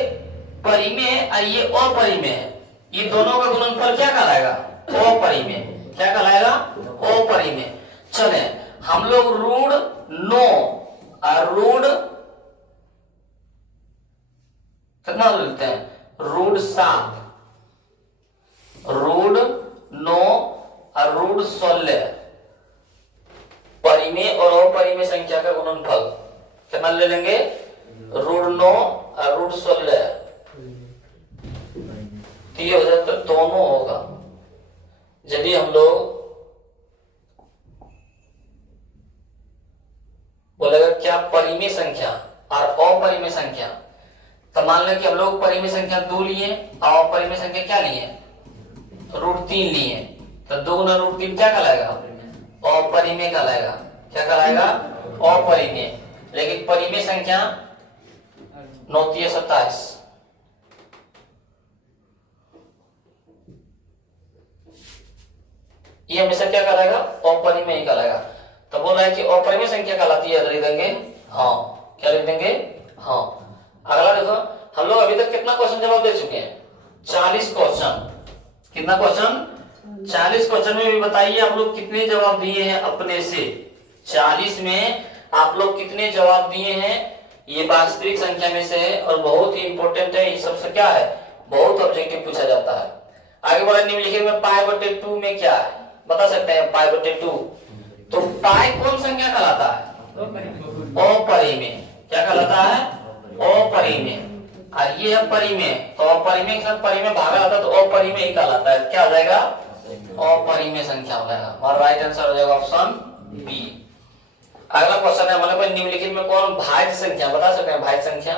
परिमेय और ये अपरिमेय है, ये दोनों का गुणनफल क्या कहलाएगा? अपरिमेय। क्या कहलाएगा? अपरिमेय। चले हम लोग √9 और कितना लेते हैं? √7, √9 और √16 परिमेय और अपरिमेय संख्या का गुणनफल कितना ले लेंगे? √9 और √16। तो ये हो जाता है दोनों होगा। यदि हम लोग बोलेगा क्या परिमेय संख्या और अपरिमेय संख्या, तो मान लें कि हम लोग परिमेय संख्या 2 लिए और अपरिमेय संख्या क्या लिए? √3 लिए। तो 2 गुना √3 क्या कहलाएगा? अपरिमेय कहलाएगा। क्या कहलाएगा? अपरिमेय। लेकिन परिमेय संख्या 9 × 27। ये हमेशा क्या कहलाएगा? अपरिमेय ही कहलाएगा। तो बोल रहा है कि अपरिमेय संख्या कहलाती है, लिख देंगे हाँ। क्या लिख देंगे? हाँ। अगला देखो, हम लोग अभी तक कितना क्वेश्चन जवाब दे चुके हैं? 40 क्वेश्चन। कितना क्वेश्चन? 40 क्वेश्चन में भी बताइए आप लोग कितने जवाब दिए हैं अपने से। 40 में आप लोग कितने जवाब दिए हैं? ये वास्तविक संख्या में से है और बहुत ही इंपॉर्टेंट है। ये सबसे क्या है? बहुत ऑब्जेक्टिव पूछा जाता है। आगे बढ़े, निम्नलिखित में π/2 में क्या है बता सकते हैं? π/2 तो पाई कौन संख्या कहलाता है? अपरिमेय। क्या कहलाता है? अपरिमेय। और ये है परिमेय, तो अपरिमेय के साथ परिमेय भागा आता है तो अपरिमेय ही कहलाता है। क्या हो जाएगा? अपरिमेय संख्या हो जाएगा। और राइट आंसर हो जाएगा ऑप्शन बी। अगला क्वेश्चन है हमारे पास, निम्नलिखित में कौन भाज्य संख्या बता सकते हैं? भाज्य संख्या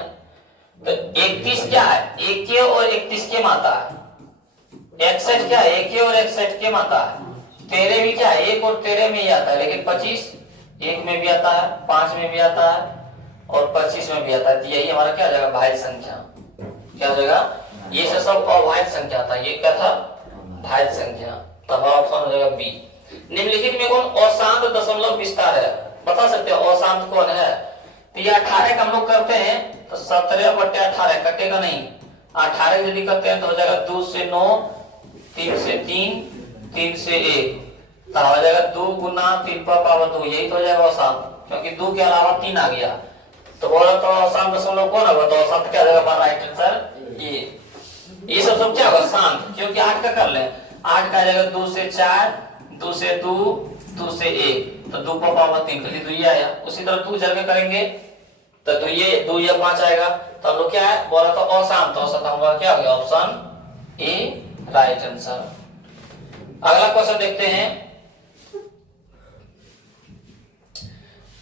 तो 31 क्या है? 1 और 31 के माता है। 61 क्या है? 1 और 61 के माता है। 13 भी क्या है? 1 और 13 में ही आता है। लेकिन 25 1 में भी आता है, 5 में भी आता है और 25 में भी आता है। तो यही हमारा क्या हो जाएगा, भाज्य संख्या। क्या हो जाएगा, ये सब अभाज्य संख्या था, ये क्या था, भाज्य संख्या। तो हमारा ऑप्शन हो जाएगा बी। निम्नलिखित में कौन अशांत दशमलव विस्तार है, बता सकते हो अशांत कौन है। तो ये 18 का हम लोग करते हैं तो 17/18 कटेगा नहीं। 18 यदि करते हैं तो हो जाएगा 2 से 9, 3 से 3, 3 से 1, तो हो जाएगा 2 गुना 3 पर पावर 2, यही तो हो जाएगा अशांत, क्योंकि 2 के अलावा 3 आ गया। तो बोला तो अशांत दशमलव कौन होगा, तो अशांत क्या हो जाएगा हमारा राइट आंसर ये सब क्या होगा शांत, क्योंकि 8 का कर ले, 8 का आ जाएगा 2 से 4, 2 से 2, 2 से 1, तो 2 पर पावर 3 खाली 2 ही आया। उसी तरह 2 जड़ में करेंगे तो 2 या 5 आएगा। तो हम लोग क्या है बोला तो अशांत, तो अशांत हमारा क्या हो गया ऑप्शन ए राइट आंसर। अगला क्वेश्चन देखते हैं।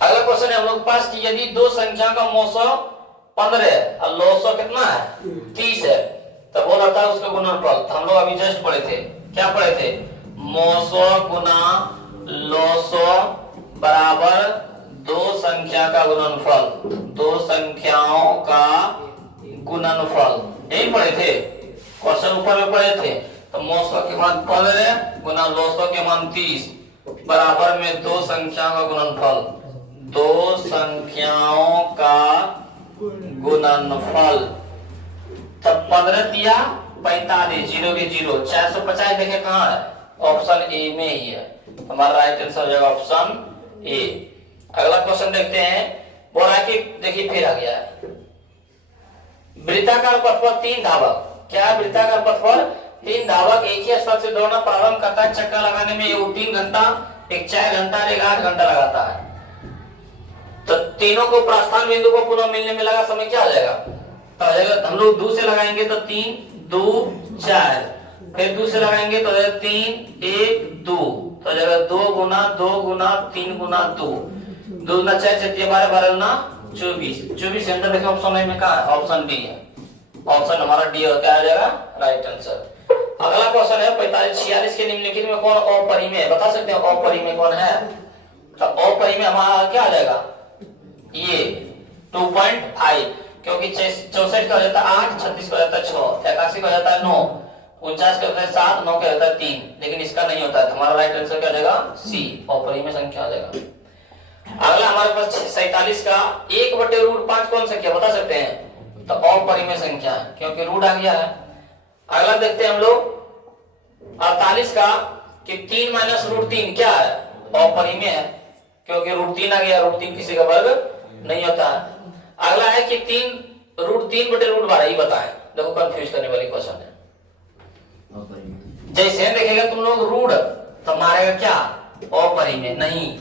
अगला क्वेश्चन है हम लोग पास कि यदि दो संख्या का मौसो 15 है और लौसो कितना है 30 है, तो बोला था उसका गुणनफल। तो हम लोग अभी जस्ट पढ़े थे, क्या पढ़े थे, मौसो गुना लौसो बराबर दो संख्या का गुणनफल, दो संख्याओं का गुणनफल, यही पढ़े थे, क्वेश्चन ऊपर में पढ़े थे। तो मौसो के मान 15 गुना लौसो के मान 30 बराबर में दो संख्याओं का गुणनफल, दो संख्याओं का गुणनफल। तब 15 दिया 45, 0 के 0, 450 देखे कहाँ है, ऑप्शन ए में ही है। हमारा राइट आंसर हो जाएगा ऑप्शन ए। अगला क्वेश्चन देखते हैं। बोला कि देखिए फिर आ गया है, वृत्ताकार पथ पर 3 धावक, क्या है वृत्ताकार पथ पर 3 धावक एक ही स्थल से दौड़ना प्रारंभ करता है। चक्कर लगाने में एक 3 घंटा, एक 4 घंटा, एक 8 घंटा लगाता है। तो तीनों को प्रस्थान बिंदु को पुनः मिलने में लगा समय क्या आ जाएगा, तो आ जाएगा हम लोग 2 से लगाएंगे तो 3, 2, 4, फिर 2 से लगाएंगे तो 3, 1, 2, तो आ जाएगा 2 गुना 2 गुना 3 गुना 2, 2 गुना 4, 4, 12, 12 गुना 24, 24 के अंदर देखिए ऑप्शन में कहा है, ऑप्शन डी है। ऑप्शन हमारा डी क्या आ जाएगा राइट आंसर। अगला क्वेश्चन है 45, 46 के निम्नलिखित में कौन अपरिमेय, बता सकते हैं अपरिमेय कौन है। तो अपरिमेय हमारा क्या आ जाएगा, ये 2.5, क्योंकि 64 का हो जाता है 8, 36 का हो जाता है 6, 81 का हो जाता है 9, 49 का होता है 7, 9 का होता है 3, लेकिन इसका नहीं होता है। हमारा राइट आंसर क्या हो जाएगा सी, अपरिमेय संख्या हो जाएगा। अगला हमारे पास 47 का 1/√5 कौन संख्या बता सकते हैं, तो अपरिमेय संख्या है, क्योंकि रूट आ गया है। अगला देखते हैं हम लोग 48 का कि 3 - √3 क्या है, अपरिमेय है, क्योंकि √3 आ गया, √3 किसी का वर्ग नहीं होता है। अगला है कि 3√3/√12, ये बताएं, देखो कंफ्यूज करने वाली क्वेश्चन है। जैसे देखेगा तुम लोग रूट तो मारेगा क्या अपरिमेय, नहीं,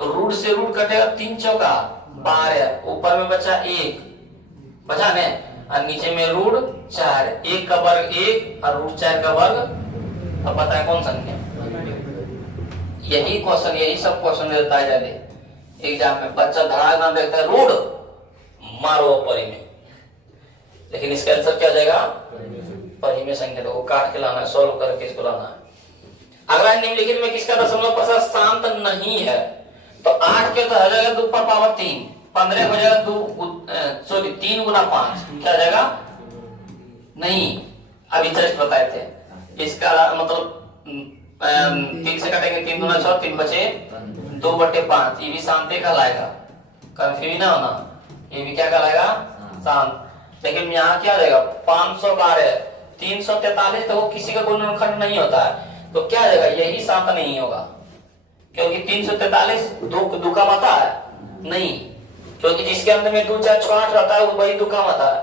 रूट से रूट कटेगा 3 चौका 12, ऊपर में बचा 1, बचा ने, और नीचे में रूट 4, 1 का वर्ग 1 और रूट 4 का वर्ग, अब बताएं कौन संख्या। यही क्वेश्चन, यही सब क्वेश्चन देता है जाते एग्जाम में, बच्चा धड़ाक नाम देखता है रूट मारो अपरिमेय, लेकिन इसका आंसर क्या हो जाएगा परिमेय संख्या, तो काट के लाना है, सॉल्व करके इसको लाना है। अगला निम्नलिखित में किसका दशमलव प्रसाद शांत नहीं है, तो 8 के तो हो जाएगा 2 पर पावर 3, 15 हो जाएगा 3 गुना 5, क्या हो जाएगा नहीं, अभी जस्ट बताए थे। इसका मतलब 3 से कटेंगे 3 गुना 6, 3 बचे 2/5, ये भी शांति कहलाएगा, कंफ्यूज ना होना, ये भी क्या कहलाएगा शांत। लेकिन यहाँ क्या हो जाएगा 512, 343, तो वो किसी का गुणनखंड नहीं होता है, तो क्या हो जाएगा यही शांत नहीं होगा, क्योंकि 343 दो का मता है नहीं, क्योंकि जिसके अंदर में 2, 4, 6, 8 रहता है वही दुका मता है,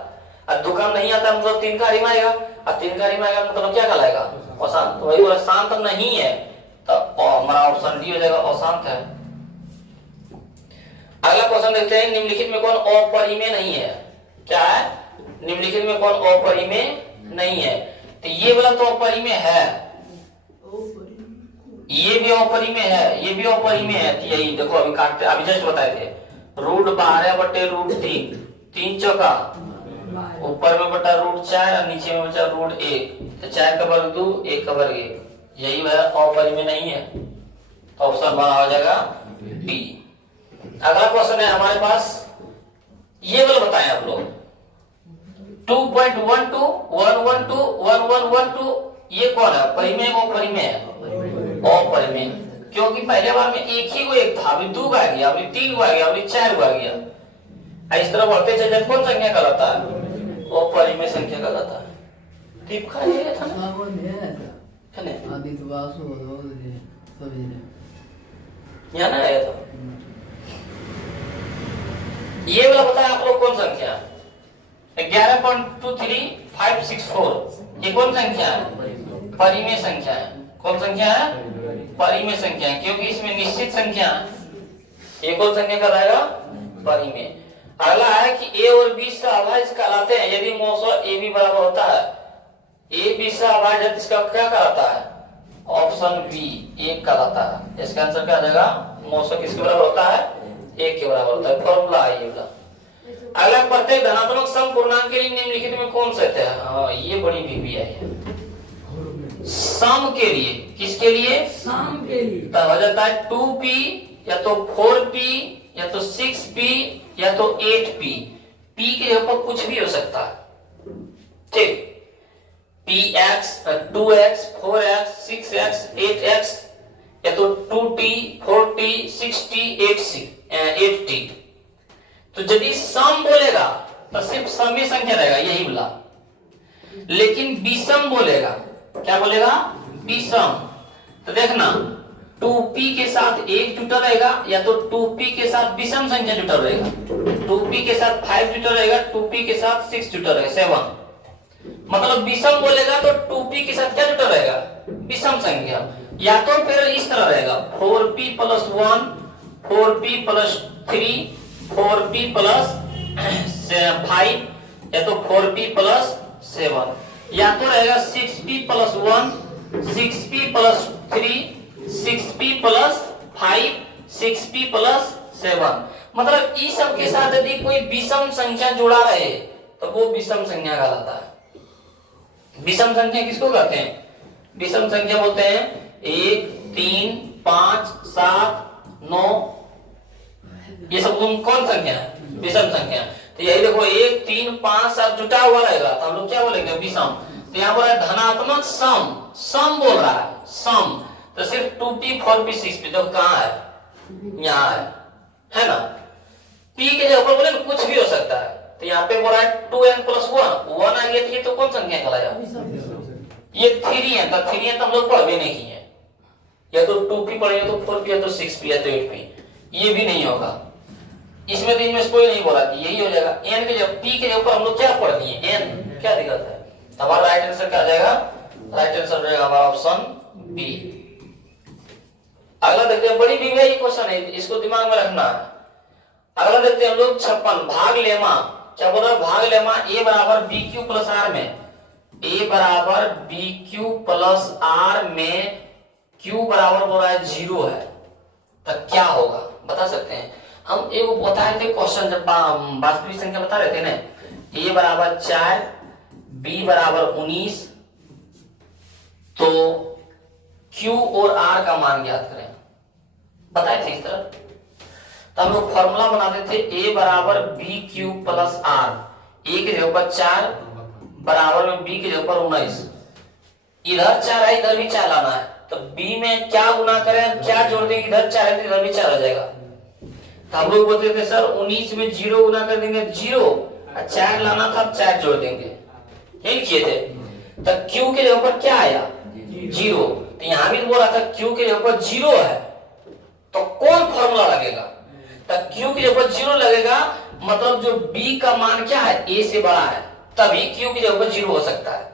और दुका नहीं आता मतलब 3 का रिम आएगा, और 3 का रिम आएगा मतलब क्या कहलाएगा अशांत, तो वही बोला शांत नहीं है, तो हमारा ऑप्शन डी हो जाएगा अशांत है। अगला क्वेश्चन देखते हैं, निम्नलिखित में कौन अपरिमेय नहीं है, क्या है निम्नलिखित में कौन अपरिमेय नहीं है, तो ये वाला तो अपरिमेय है, ये भी अपरिमेय है, ये भी अपरिमेय है, यही देखो अभी काटते, अभी जस्ट बताए थे, √12/√3, 3 चौका, ऊपर में बटा √4 और नीचे में बचा √1, तो 4 का वर्ग 2, 1 का वर्ग 1, यही वह अपरिमेय नहीं है, तो ऑप्शन बना हो जाएगा बी। अगला क्वेश्चन है हमारे पास, ये वाला बताएं आप लोग 2.12 112 1112 ये कौन है, परिमेय वो परिमेय है अपरिमेय, क्योंकि पहले बार में एक ही को एक था, अभी 2 आ गया, अभी 3 आ गया, अभी 4 आ गया, इस तरह बढ़ते चले कौन संख्या कहलाता है, अपरिमेय संख्या कहलाता है। टिप खा लिया था ना आदित्य वासु सभी ने यहाँ ना आया था। ये वाला बताया आप लोग कौन संख्या, 11.23564 ये कौन संख्या है, परिमेय संख्या है। कौन संख्या है, परिमेय संख्या है, क्योंकि इसमें निश्चित संख्या ये कौन संख्या कहलाएगा, परिमेय। अगला है कि ए और बी से अभाज्य कहलाते हैं यदि मौसो ए बी बराबर होता है, ए बी से अभाज्य इसका क्या कहलाता है, ऑप्शन बी 1 कहलाता है। इसका आंसर क्या आ जाएगा, मौसो किसके बराबर होता है, 1 के बराबर होता है, फॉर्मूला है ये वाला। अगला प्रत्येक धनात्मक सम पूर्णांक के लिए निम्नलिखित में कौन सा है, हाँ ये बड़ी बीबी है, सम के लिए, किसके लिए, शाम के लिए, तब हो जाता है 2p या तो 4p या तो 6p या तो 8p, p के ऊपर कुछ भी हो सकता है, ठीक, px 2x 4x 6x 8x या तो 2t 4t 6t 8t। तो यदि सम बोलेगा तो सिर्फ सम ही संख्या रहेगा यही बोला, लेकिन विषम बोलेगा, क्या बोलेगा, विषम, तो देखना 2p के साथ 1 जुटा रहेगा या तो 2p के साथ विषम संख्या जुटा रहेगा, 2p के साथ 5 जुटा रहेगा, 2p के साथ 6 जुटा रहेगा 7, मतलब विषम बोलेगा तो 2p के साथ क्या जुटा रहेगा, विषम संख्या, या तो फिर इस तरह रहेगा 4p + 1 4p + 3 4p + 5 या तो 4p + 7, या तो रहेगा 6p + 1 6p + 3 6p + 5 6p + 7, मतलब इस सब के साथ यदि कोई विषम संख्या जुड़ा रहे तो वो विषम संख्या कहलाता है। विषम संख्या किसको कहते हैं, विषम संख्या बोलते हैं 1 3 5 7 9, ये सब कौन संख्या है, विषम संख्या। तो यही देखो 1 3 5 7 जुटा हुआ रहेगा तो हम लोग क्या बोलेंगे, विषम। तो यहाँ बोल रहा है धनात्मक सम, सम बोल रहा है सम, तो सिर्फ 2p 4p 6p तो कहाँ है, यहाँ है ना। p के जगह पर बोले कुछ भी हो सकता है, तो यहाँ पे बोल रहा है 2n + 1 आ गया, ये तो कौन संख्या कहलाएगा, ये 3 है, तो 3 है तो हम लोग पढ़ भी नहीं किए, या तो 2p पढ़ेंगे तो 4p या तो 6p या तो 8p, ये भी नहीं होगा, इसमें तो इनमें से कोई नहीं बोला कि यही हो जाएगा। n के जब p के ऊपर हम लोग क्या पढ़ दिए, n क्या दिक्कत है, हमारा राइट आंसर क्या आ जाएगा, राइट आंसर रहेगा हमारा ऑप्शन बी। अगला देखते हैं, बड़ी भी वही क्वेश्चन है, इसको दिमाग में रखना है। अगला देखते हैं हम लोग 56 भाग लेमा, क्या बोल रहा है, भाग लेमा a = bq + r में, a = bq + r में q बराबर बोल रहा है 0 है, तो क्या होगा बता सकते हैं। हम एक बताए थे क्वेश्चन जब वास्तविक संख्या बता रहे थे ना, a = 4 b = 19, तो q और r का मान ज्ञात करें, बताए थे इस तरह। तो हम लोग फॉर्मूला बनाते थे a = bq + r, a के जगह पर 4 बराबर में b के जगह पर 19, इधर 4 है इधर भी 4 लाना है, तो b में क्या गुना करें, क्या जोड़ देंगे, इधर 4 है तो इधर भी 4 आ जाएगा। तो हम लोग बोलते थे सर 19 में 0 गुना कर देंगे 0, और 4 लाना था 4 जोड़ देंगे, यही किए थे। तो q के जगह पर क्या आया, 0, तो यहां भी बोला था q के जगह पर 0 है, तो कौन फॉर्मूला लगेगा, तो q के जगह पर 0 लगेगा, मतलब जो b का मान क्या है, a से बड़ा है, तभी q के जगह पर 0 हो सकता है।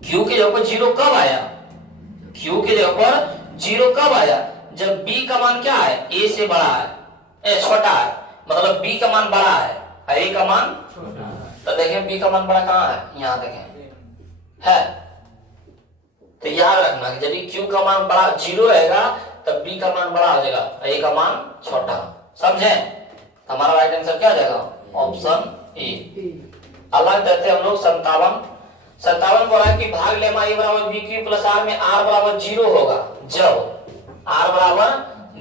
q के जगह पर 0 कब आया, q के जगह पर 0 कब आया, जब b का मान क्या है, a से बड़ा है, छोटा है, मतलब b का मान बड़ा है और a का मान छोटा है। तो देखें b का मान बड़ा कहाँ है, यहाँ देखें है, तो याद रखना कि जब q का मान बड़ा 0 रहेगा तब b का मान बड़ा हो जाएगा, a का मान छोटा, समझे। हमारा राइट आंसर क्या हो जाएगा, ऑप्शन ए। अलग करते हम लोग 57 बोला कि भाग लेमा a = bq + r में r = 0 होगा, जब r =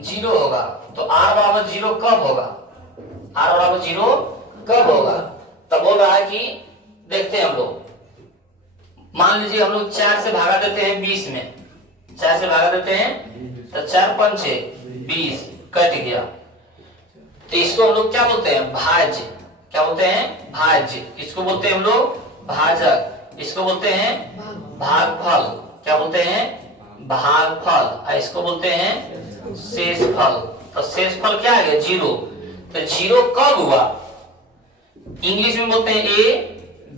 0 होगा तो r बराबर 0 कब होगा, r बराबर 0 कब होगा? तब बोल रहा है कि देखते हैं हम लोग, मान लीजिए हम लोग 4 से भागा देते हैं 20 में, 4 से भागा देते हैं तो 4 पंचे 20 कट गया, तो इसको हम लोग क्या बोलते हैं, भाज्य। क्या बोलते हैं, भाज्य। इसको बोलते हैं हम लोग भाजक, इसको बोलते हैं भागफल। क्या बोलते हैं, भागफल। और इसको बोलते हैं शेषफल। तो शेषफल क्या है, 0। तो 0 कब हुआ, इंग्लिश में बोलते हैं ए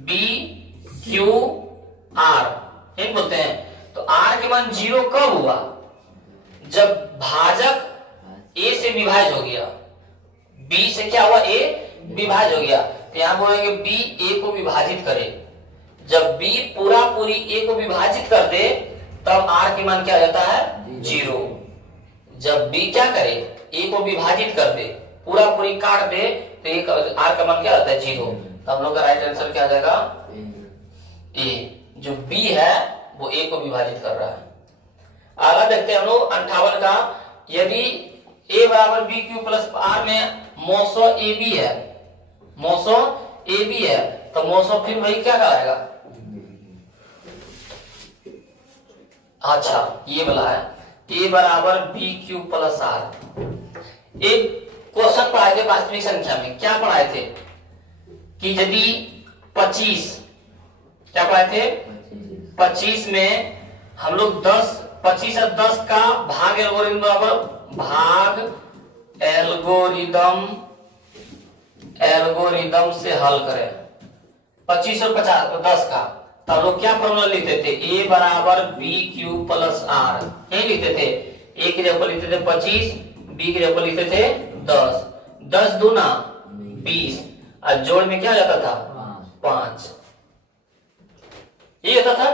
बी क्यू आर, ये बोलते हैं। तो आर के मान 0 कब हुआ, जब भाजक ए से विभाज्य हो गया, बी से क्या हुआ, ए विभाज्य हो गया। तो यहां बोलेंगे बी ए को विभाजित करे, जब बी पूरा पूरी ए को विभाजित कर दे तब आर के मान क्या हो जाता है, 0। जब बी क्या करे, ए को विभाजित कर दे, पूरा पूरी काट दे, तो आर का मान क्या होता है, 0। तो हम लोग का राइट आंसर क्या आ जाएगा, ए। जो बी है वो ए को विभाजित कर रहा है। अगला देखते हैं हम लोग 58 का, यदि ए बराबर बी क्यू प्लस आर में मोसो ए बी है, मोसो ए बी है, तो मोसो फिर वही क्या कराएगा, अच्छा ये वाला है, ए बराबर बी क्यू प्लस आर। एक क्वेश्चन पढ़ाए थे वास्तविक संख्या में, क्या पढ़ाए थे कि यदि 25, क्या पढ़ाए थे, 25 में हम लोग 25 और 10 का भाग एल्गोरिथम बराबर भाग एल्गोरिदम से हल करें, 25 और 50 10 का, तब लोग क्या फॉर्मूला लिखते थे, ए बराबर बी क्यू प्लस आर, यही लिखते थे। ए की जगह पर लिखते थे 25, बी की जगह पर लिखते थे 10, 10 दूना 20, और जोड़ में क्या जाता था, 5, ये होता था।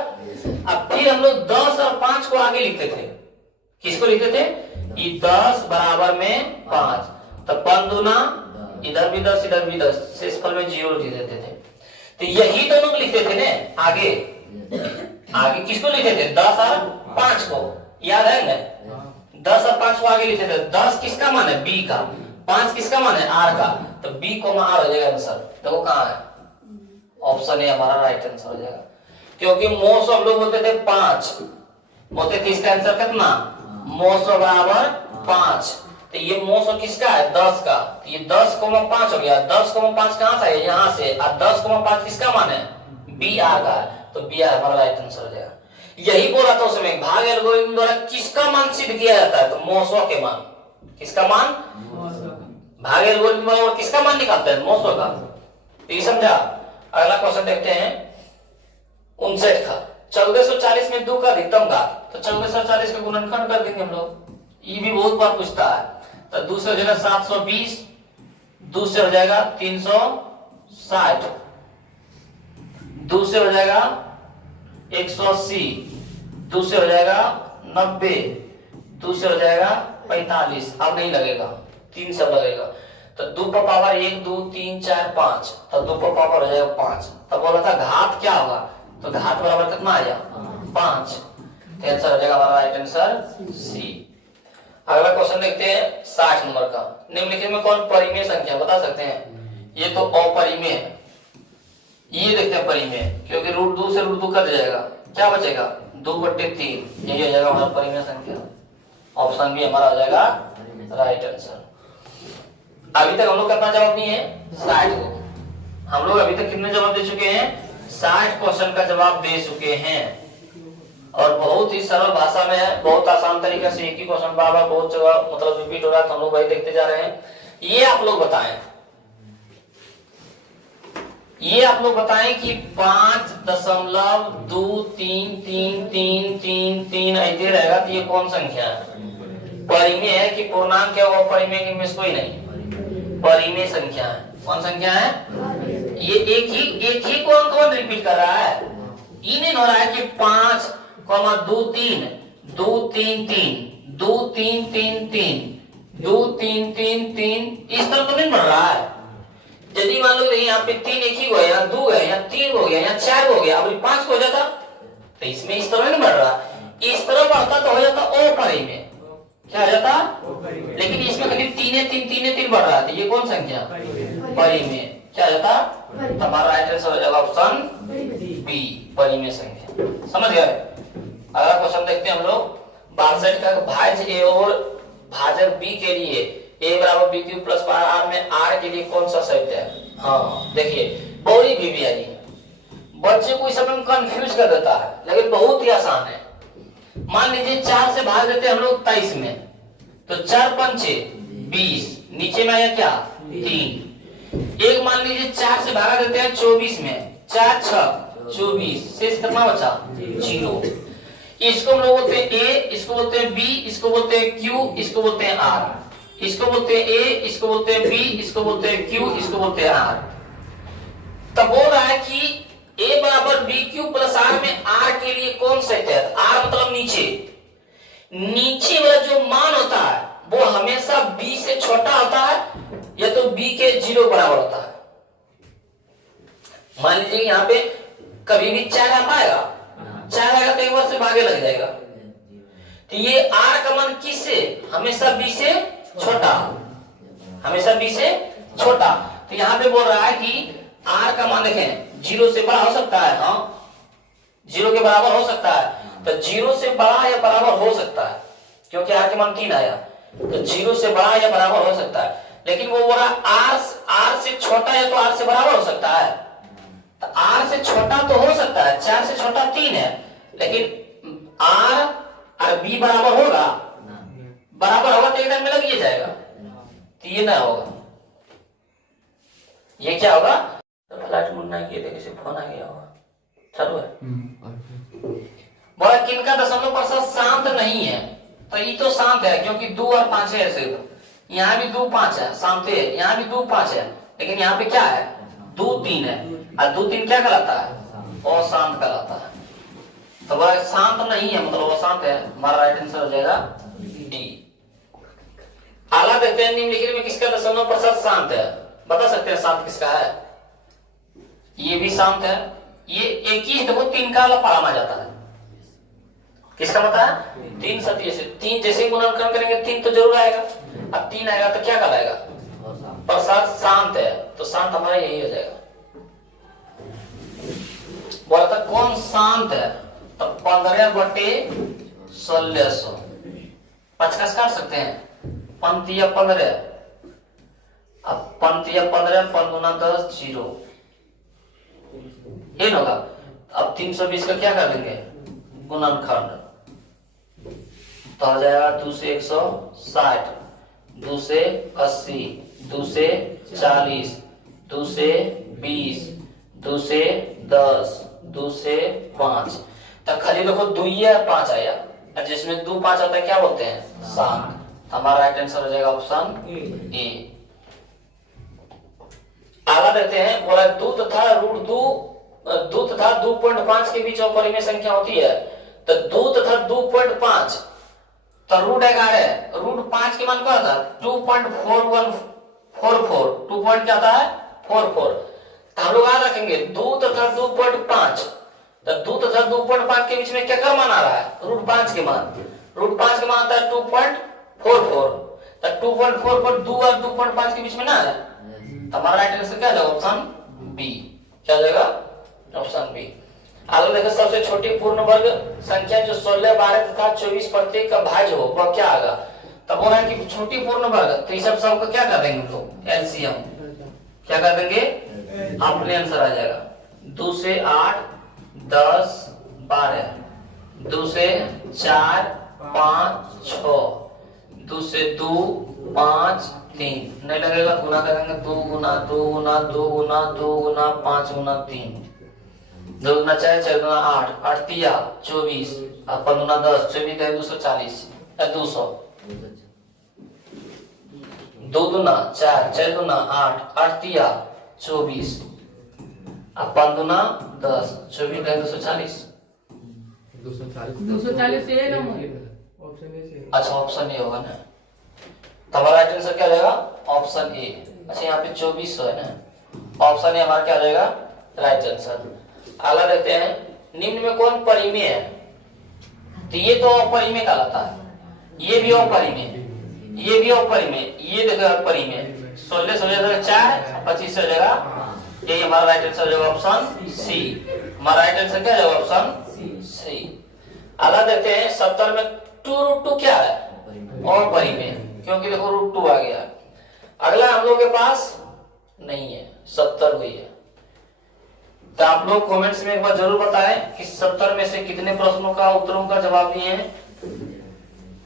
अब फिर हम लोग 10 और 5 को आगे लिखते थे, किसको लिखते थे, ये 10 बराबर में 5, तब 5 दूना, इधर भी 10 इधर भी 10, शेषफल में 0 लिख देते थे। तो यही दोनों को लिखते थे ना आगे, आगे किसको लिखते थे, 10 और 5 को, याद है ना, 10 और 5 को आगे लिखते थे। 10 किसका मान है, बी का, 5 किसका मान है, आर का, तो बी को आर हो जाएगा आंसर। देखो कहां है, ऑप्शन ए हमारा राइट आंसर हो जाएगा, क्योंकि मोस हम लोग बोलते थे 5, बोलते थे इसका आंसर कितना, मोसो बराबर 5, तो ये मोसो किसका है, 10 का, तो ये 10,5 हो गया। 10,5 कहां से है, यहां से, और 10,5 किसका मान है, बी आर का, तो बी आर हमारा राइट आंसर हो जाएगा। यही बोला था उसमें, भाग एल्गोरिथम द्वारा किसका मान सिद्ध किया जाता है, तो मोसो के मान, किसका मान, भाग एल्गोरिथम द्वारा किसका मान निकालते हैं, मोसो का, तो ये समझा। अगला क्वेश्चन देखते हैं 59 का, 1440 में 2 का अधिकतम घात, तो 1440 का गुणनखंड कर देंगे हम लोग, ये भी बहुत बार पूछता है। तो 2 से हो जाएगा 720, 2 से हो जाएगा 360, 2 से हो जाएगा 180, 2 से हो जाएगा 90, 2 से हो जाएगा 45, अब नहीं लगेगा, 3 से लगेगा। तो 2 पर पावर 1 2 3 4 5, तो 2 पर पावर हो जाएगा 5। तब बोला था घात क्या होगा, तो घात बराबर कितना आ जाएगा, 5, तो आंसर हो जाएगा हमारा राइट आंसर सी। अगला क्वेश्चन देखते हैं 60 नंबर का, निम्नलिखित में कौन परिमेय संख्या, बता सकते हैं, ये तो अपरिमेय है, ये देखते हैं परिमेय, क्योंकि √2 से √2 कट जाएगा, क्या बचेगा, 2/3, यही हो जाएगा हमारा परिमेय संख्या। ऑप्शन बी हमारा हो जाएगा राइट आंसर। अभी तक हम लोग कितना जवाब दिए हैं, 60 को। हम लोग अभी तक कितने जवाब दे चुके हैं, 60 क्वेश्चन का जवाब दे चुके हैं, और बहुत ही सरल भाषा में है, बहुत आसान तरीके से, एक ही क्वेश्चन बार बार बहुत जगह मतलब रिपीट हो रहा है, तो हम लोग वही देखते जा रहे हैं। ये आप लोग बताएं, ये आप लोग बताएं कि 5.233333 ऐसे रहेगा, तो ये कौन संख्या है, परिमेय है कि पूर्णांक है, और परिमेय के में कोई नहीं, परिमेय संख्या है। कौन संख्या है, ये एक ही को अंक रिपीट कर रहा है, ये नहीं हो रहा है कि 5, 2 3 2 3 3 2 3 3 3 2 3 3 3, इस तरह तो नहीं बढ़ रहा है। यदि मान लो यहाँ पे 3 एक ही हो गया, 2 है, या 3 हो गया, या 4 हो गया, अब 5 हो जाता, तो इसमें इस तरह नहीं बढ़ रहा, इस तरह बढ़ता तो हो जाता अपरिमेय, क्या आ जाता, लेकिन इसमें करीब तीन बढ़ रहा था, ये कौन संख्या, परिमेय, क्या आ जाता, हमारा राइट आंसर हो जाएगा ऑप्शन बी, परिमेय संख्या। समझ गए। अगला क्वेश्चन देखते हैं हम लोग, 62 का भाज्य ए और भाजक बी के लिए a बराबर बी क्यूब प्लस आर में r के लिए कौन सा सत्य है। हाँ देखिए, बहुत ही बीबी आई, बच्चे को इस समय में कंफ्यूज कर देता है, लेकिन बहुत ही आसान है। मान लीजिए 4 से भाग देते हैं हम लोग 23 में, तो 4 पंचे 20, नीचे में आया क्या 3। एक मान लीजिए 4 से भागा देते हैं 24 में, 4 6 24, शेष कितना बचा 0। इसको हम लोग बोलते हैं ए, इसको बोलते हैं बी, इसको बोलते हैं क्यू, इसको बोलते हैं आर। इसको बोलते हैं ए, इसको बोलते हैं बी, इसको बोलते हैं क्यू, इसको बोलते हैं आर। तब बोल रहा है कि a बराबर बी क्यू प्लस आर में r के लिए कौन सा है। r मतलब नीचे, नीचे वाला जो मान होता है वो हमेशा b से छोटा होता है या तो b के 0 बराबर होता है। मान लीजिए यहाँ पे कभी भी 4 आ पाएगा, 4 आएगा तो एक बार से भागे लग जाएगा, तो ये r का मान किससे, हमेशा b से छोटा, हमेशा b से छोटा। तो यहाँ पे बोल रहा है कि r का मान देखें 0 से बड़ा हो सकता है, हाँ 0 के बराबर हो सकता है, तो 0 से बड़ा या बराबर हो सकता है, क्योंकि r के मान 3 आया, तो 0 से बड़ा या बराबर हो सकता है। लेकिन वो बोला r से छोटा या तो r से बराबर हो सकता है, तो r से छोटा तो हो सकता है, 4 से छोटा 3 है, लेकिन r और b बराबर होगा, बराबर होगा तो एकदम में लग ही जाएगा, तो ये ना होगा। ये क्या होगा, तो फ्लैट मुड़ना किए थे, किसी फोन आ गया होगा, चालू है। बोला किनका दशमलव प्रतिशत शांत नहीं है, तो ये तो शांत है क्योंकि 2 और 5 है ऐसे, तो यहाँ भी 2 5 है, शांत है, यहाँ भी 2 5 है, लेकिन यहाँ पे क्या है 2 3 है, और 2 3 क्या कहलाता है, अशांत कहलाता है। तो वह शांत नहीं है मतलब अशांत है, हमारा राइट आंसर हो जाएगा डी। आला देखते हैं निम्नलिखित में किसका दशमलव प्रतिशत शांत है, बता सकते हैं शांत किसका है। ये भी शांत है, ये एक ही देखो 3 का लफाड़ा आ जाता है, किसका पता है 3 सत्य से 3 जैसे गुणनखंड करेंगे 3 तो जरूर आएगा, अब 3 आएगा तो क्या कहलाएगा, प्रसाद शांत है, तो शांत हमारा यही हो जाएगा। बोला था कौन शांत है, तो 15/1600 पचकस काट सकते हैं, पंक्ति या 15, अब पंक्ति या 15 पंगुना 10 0 ये होगा। अब 320 का क्या कर देंगे गुणनखंड, तो आ जाएगा 2 से 160, 2 से 80, 2 से 40, 2 से 20, 2 से 10, 2 से 5, तब खाली देखो 2 या 5 आया, जिसमें 2 5 आता है क्या बोलते हैं शांत। हमारा राइट आंसर हो जाएगा ऑप्शन ए। आगे देखते हैं, बोला 2 तथा √2 तथा 2.5 के बीच अपरिमेय संख्या होती है, तो 2 तथा 2.5 तो √11, √5 के मान क्या था 2.4144, 2 पॉइंट क्या आता है 44, तो हम लोग याद रखेंगे 2 तथा 2.5, तो 2 तथा 2.5 के बीच में क्या कर मान आ रहा है √5 के मान, √5 के मान आता है 2.44, तो 2.44 2 और 2.5 के बीच में ना है, तो हमारा राइट आंसर क्या जाएगा ऑप्शन बी, क्या जाएगा ऑप्शन बी। आगे देखो सबसे छोटी पूर्ण वर्ग संख्या जो 16 12 तथा 24 प्रत्येक का भाज्य हो वह क्या आएगा। तब बोला कि छोटी पूर्ण वर्ग, तो ये सब सबको क्या कर देंगे तो एलसीएम क्या कर देंगे, अपने आंसर आ जाएगा 2 से 8 10 12, 2 से 4 5 6, 2 से 2 5 3, नहीं लगेगा गुना करेंगे 2 गुना 2 गुना 2 गुना 2 गुना 5 गुना 3, 2 गुना 4 4 गुना 8 8 तिया 24, 5 गुना 10 24 है 240 200, 2 गुना 4 4 गुना 8 8 तिया 24, 5 गुना 10 24 है 240 240 से ना अच्छा ऑप्शन ए होगा ना, तो हमारा राइट आंसर क्या जाएगा ऑप्शन ए। अच्छा यहाँ पे 2400 है ना, ऑप्शन ए हमारा क्या जाएगा राइट आंसर। अगला देखते हैं निम्न में कौन परिमेय है, तो ये तो अपरिमेय कहलाता है, ये भी ऑपरी में, ये भी ऑपरी में, ये देखो ऑपरी में 16 हो जाएगा 4, 25 हो जाएगा। ये हमारा राइट आंसर हो जाएगा ऑप्शन सी। हमारा राइट आंसर क्या है? Option C. अगला देखते हैं 70 में 2√2 क्या है? ऑपरी में, क्योंकि देखो √2 आ गया। अगला हम लोग के पास नहीं है, 70 हुई है। तो आप लोग कमेंट्स में एक बार जरूर बताएं कि 70 में से कितने प्रश्नों का उत्तरों का जवाब दिए हैं।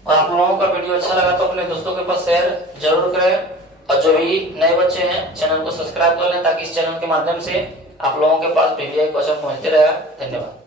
और आप लोगों का वीडियो अच्छा लगा तो अपने दोस्तों के पास शेयर जरूर करें। और जो भी नए बच्चे हैं चैनल को सब्सक्राइब कर लें, ताकि इस चैनल के माध्यम से आप लोगों के पास पीवीआई क्वेश्चन पहुंचते रहेगा। धन्यवाद।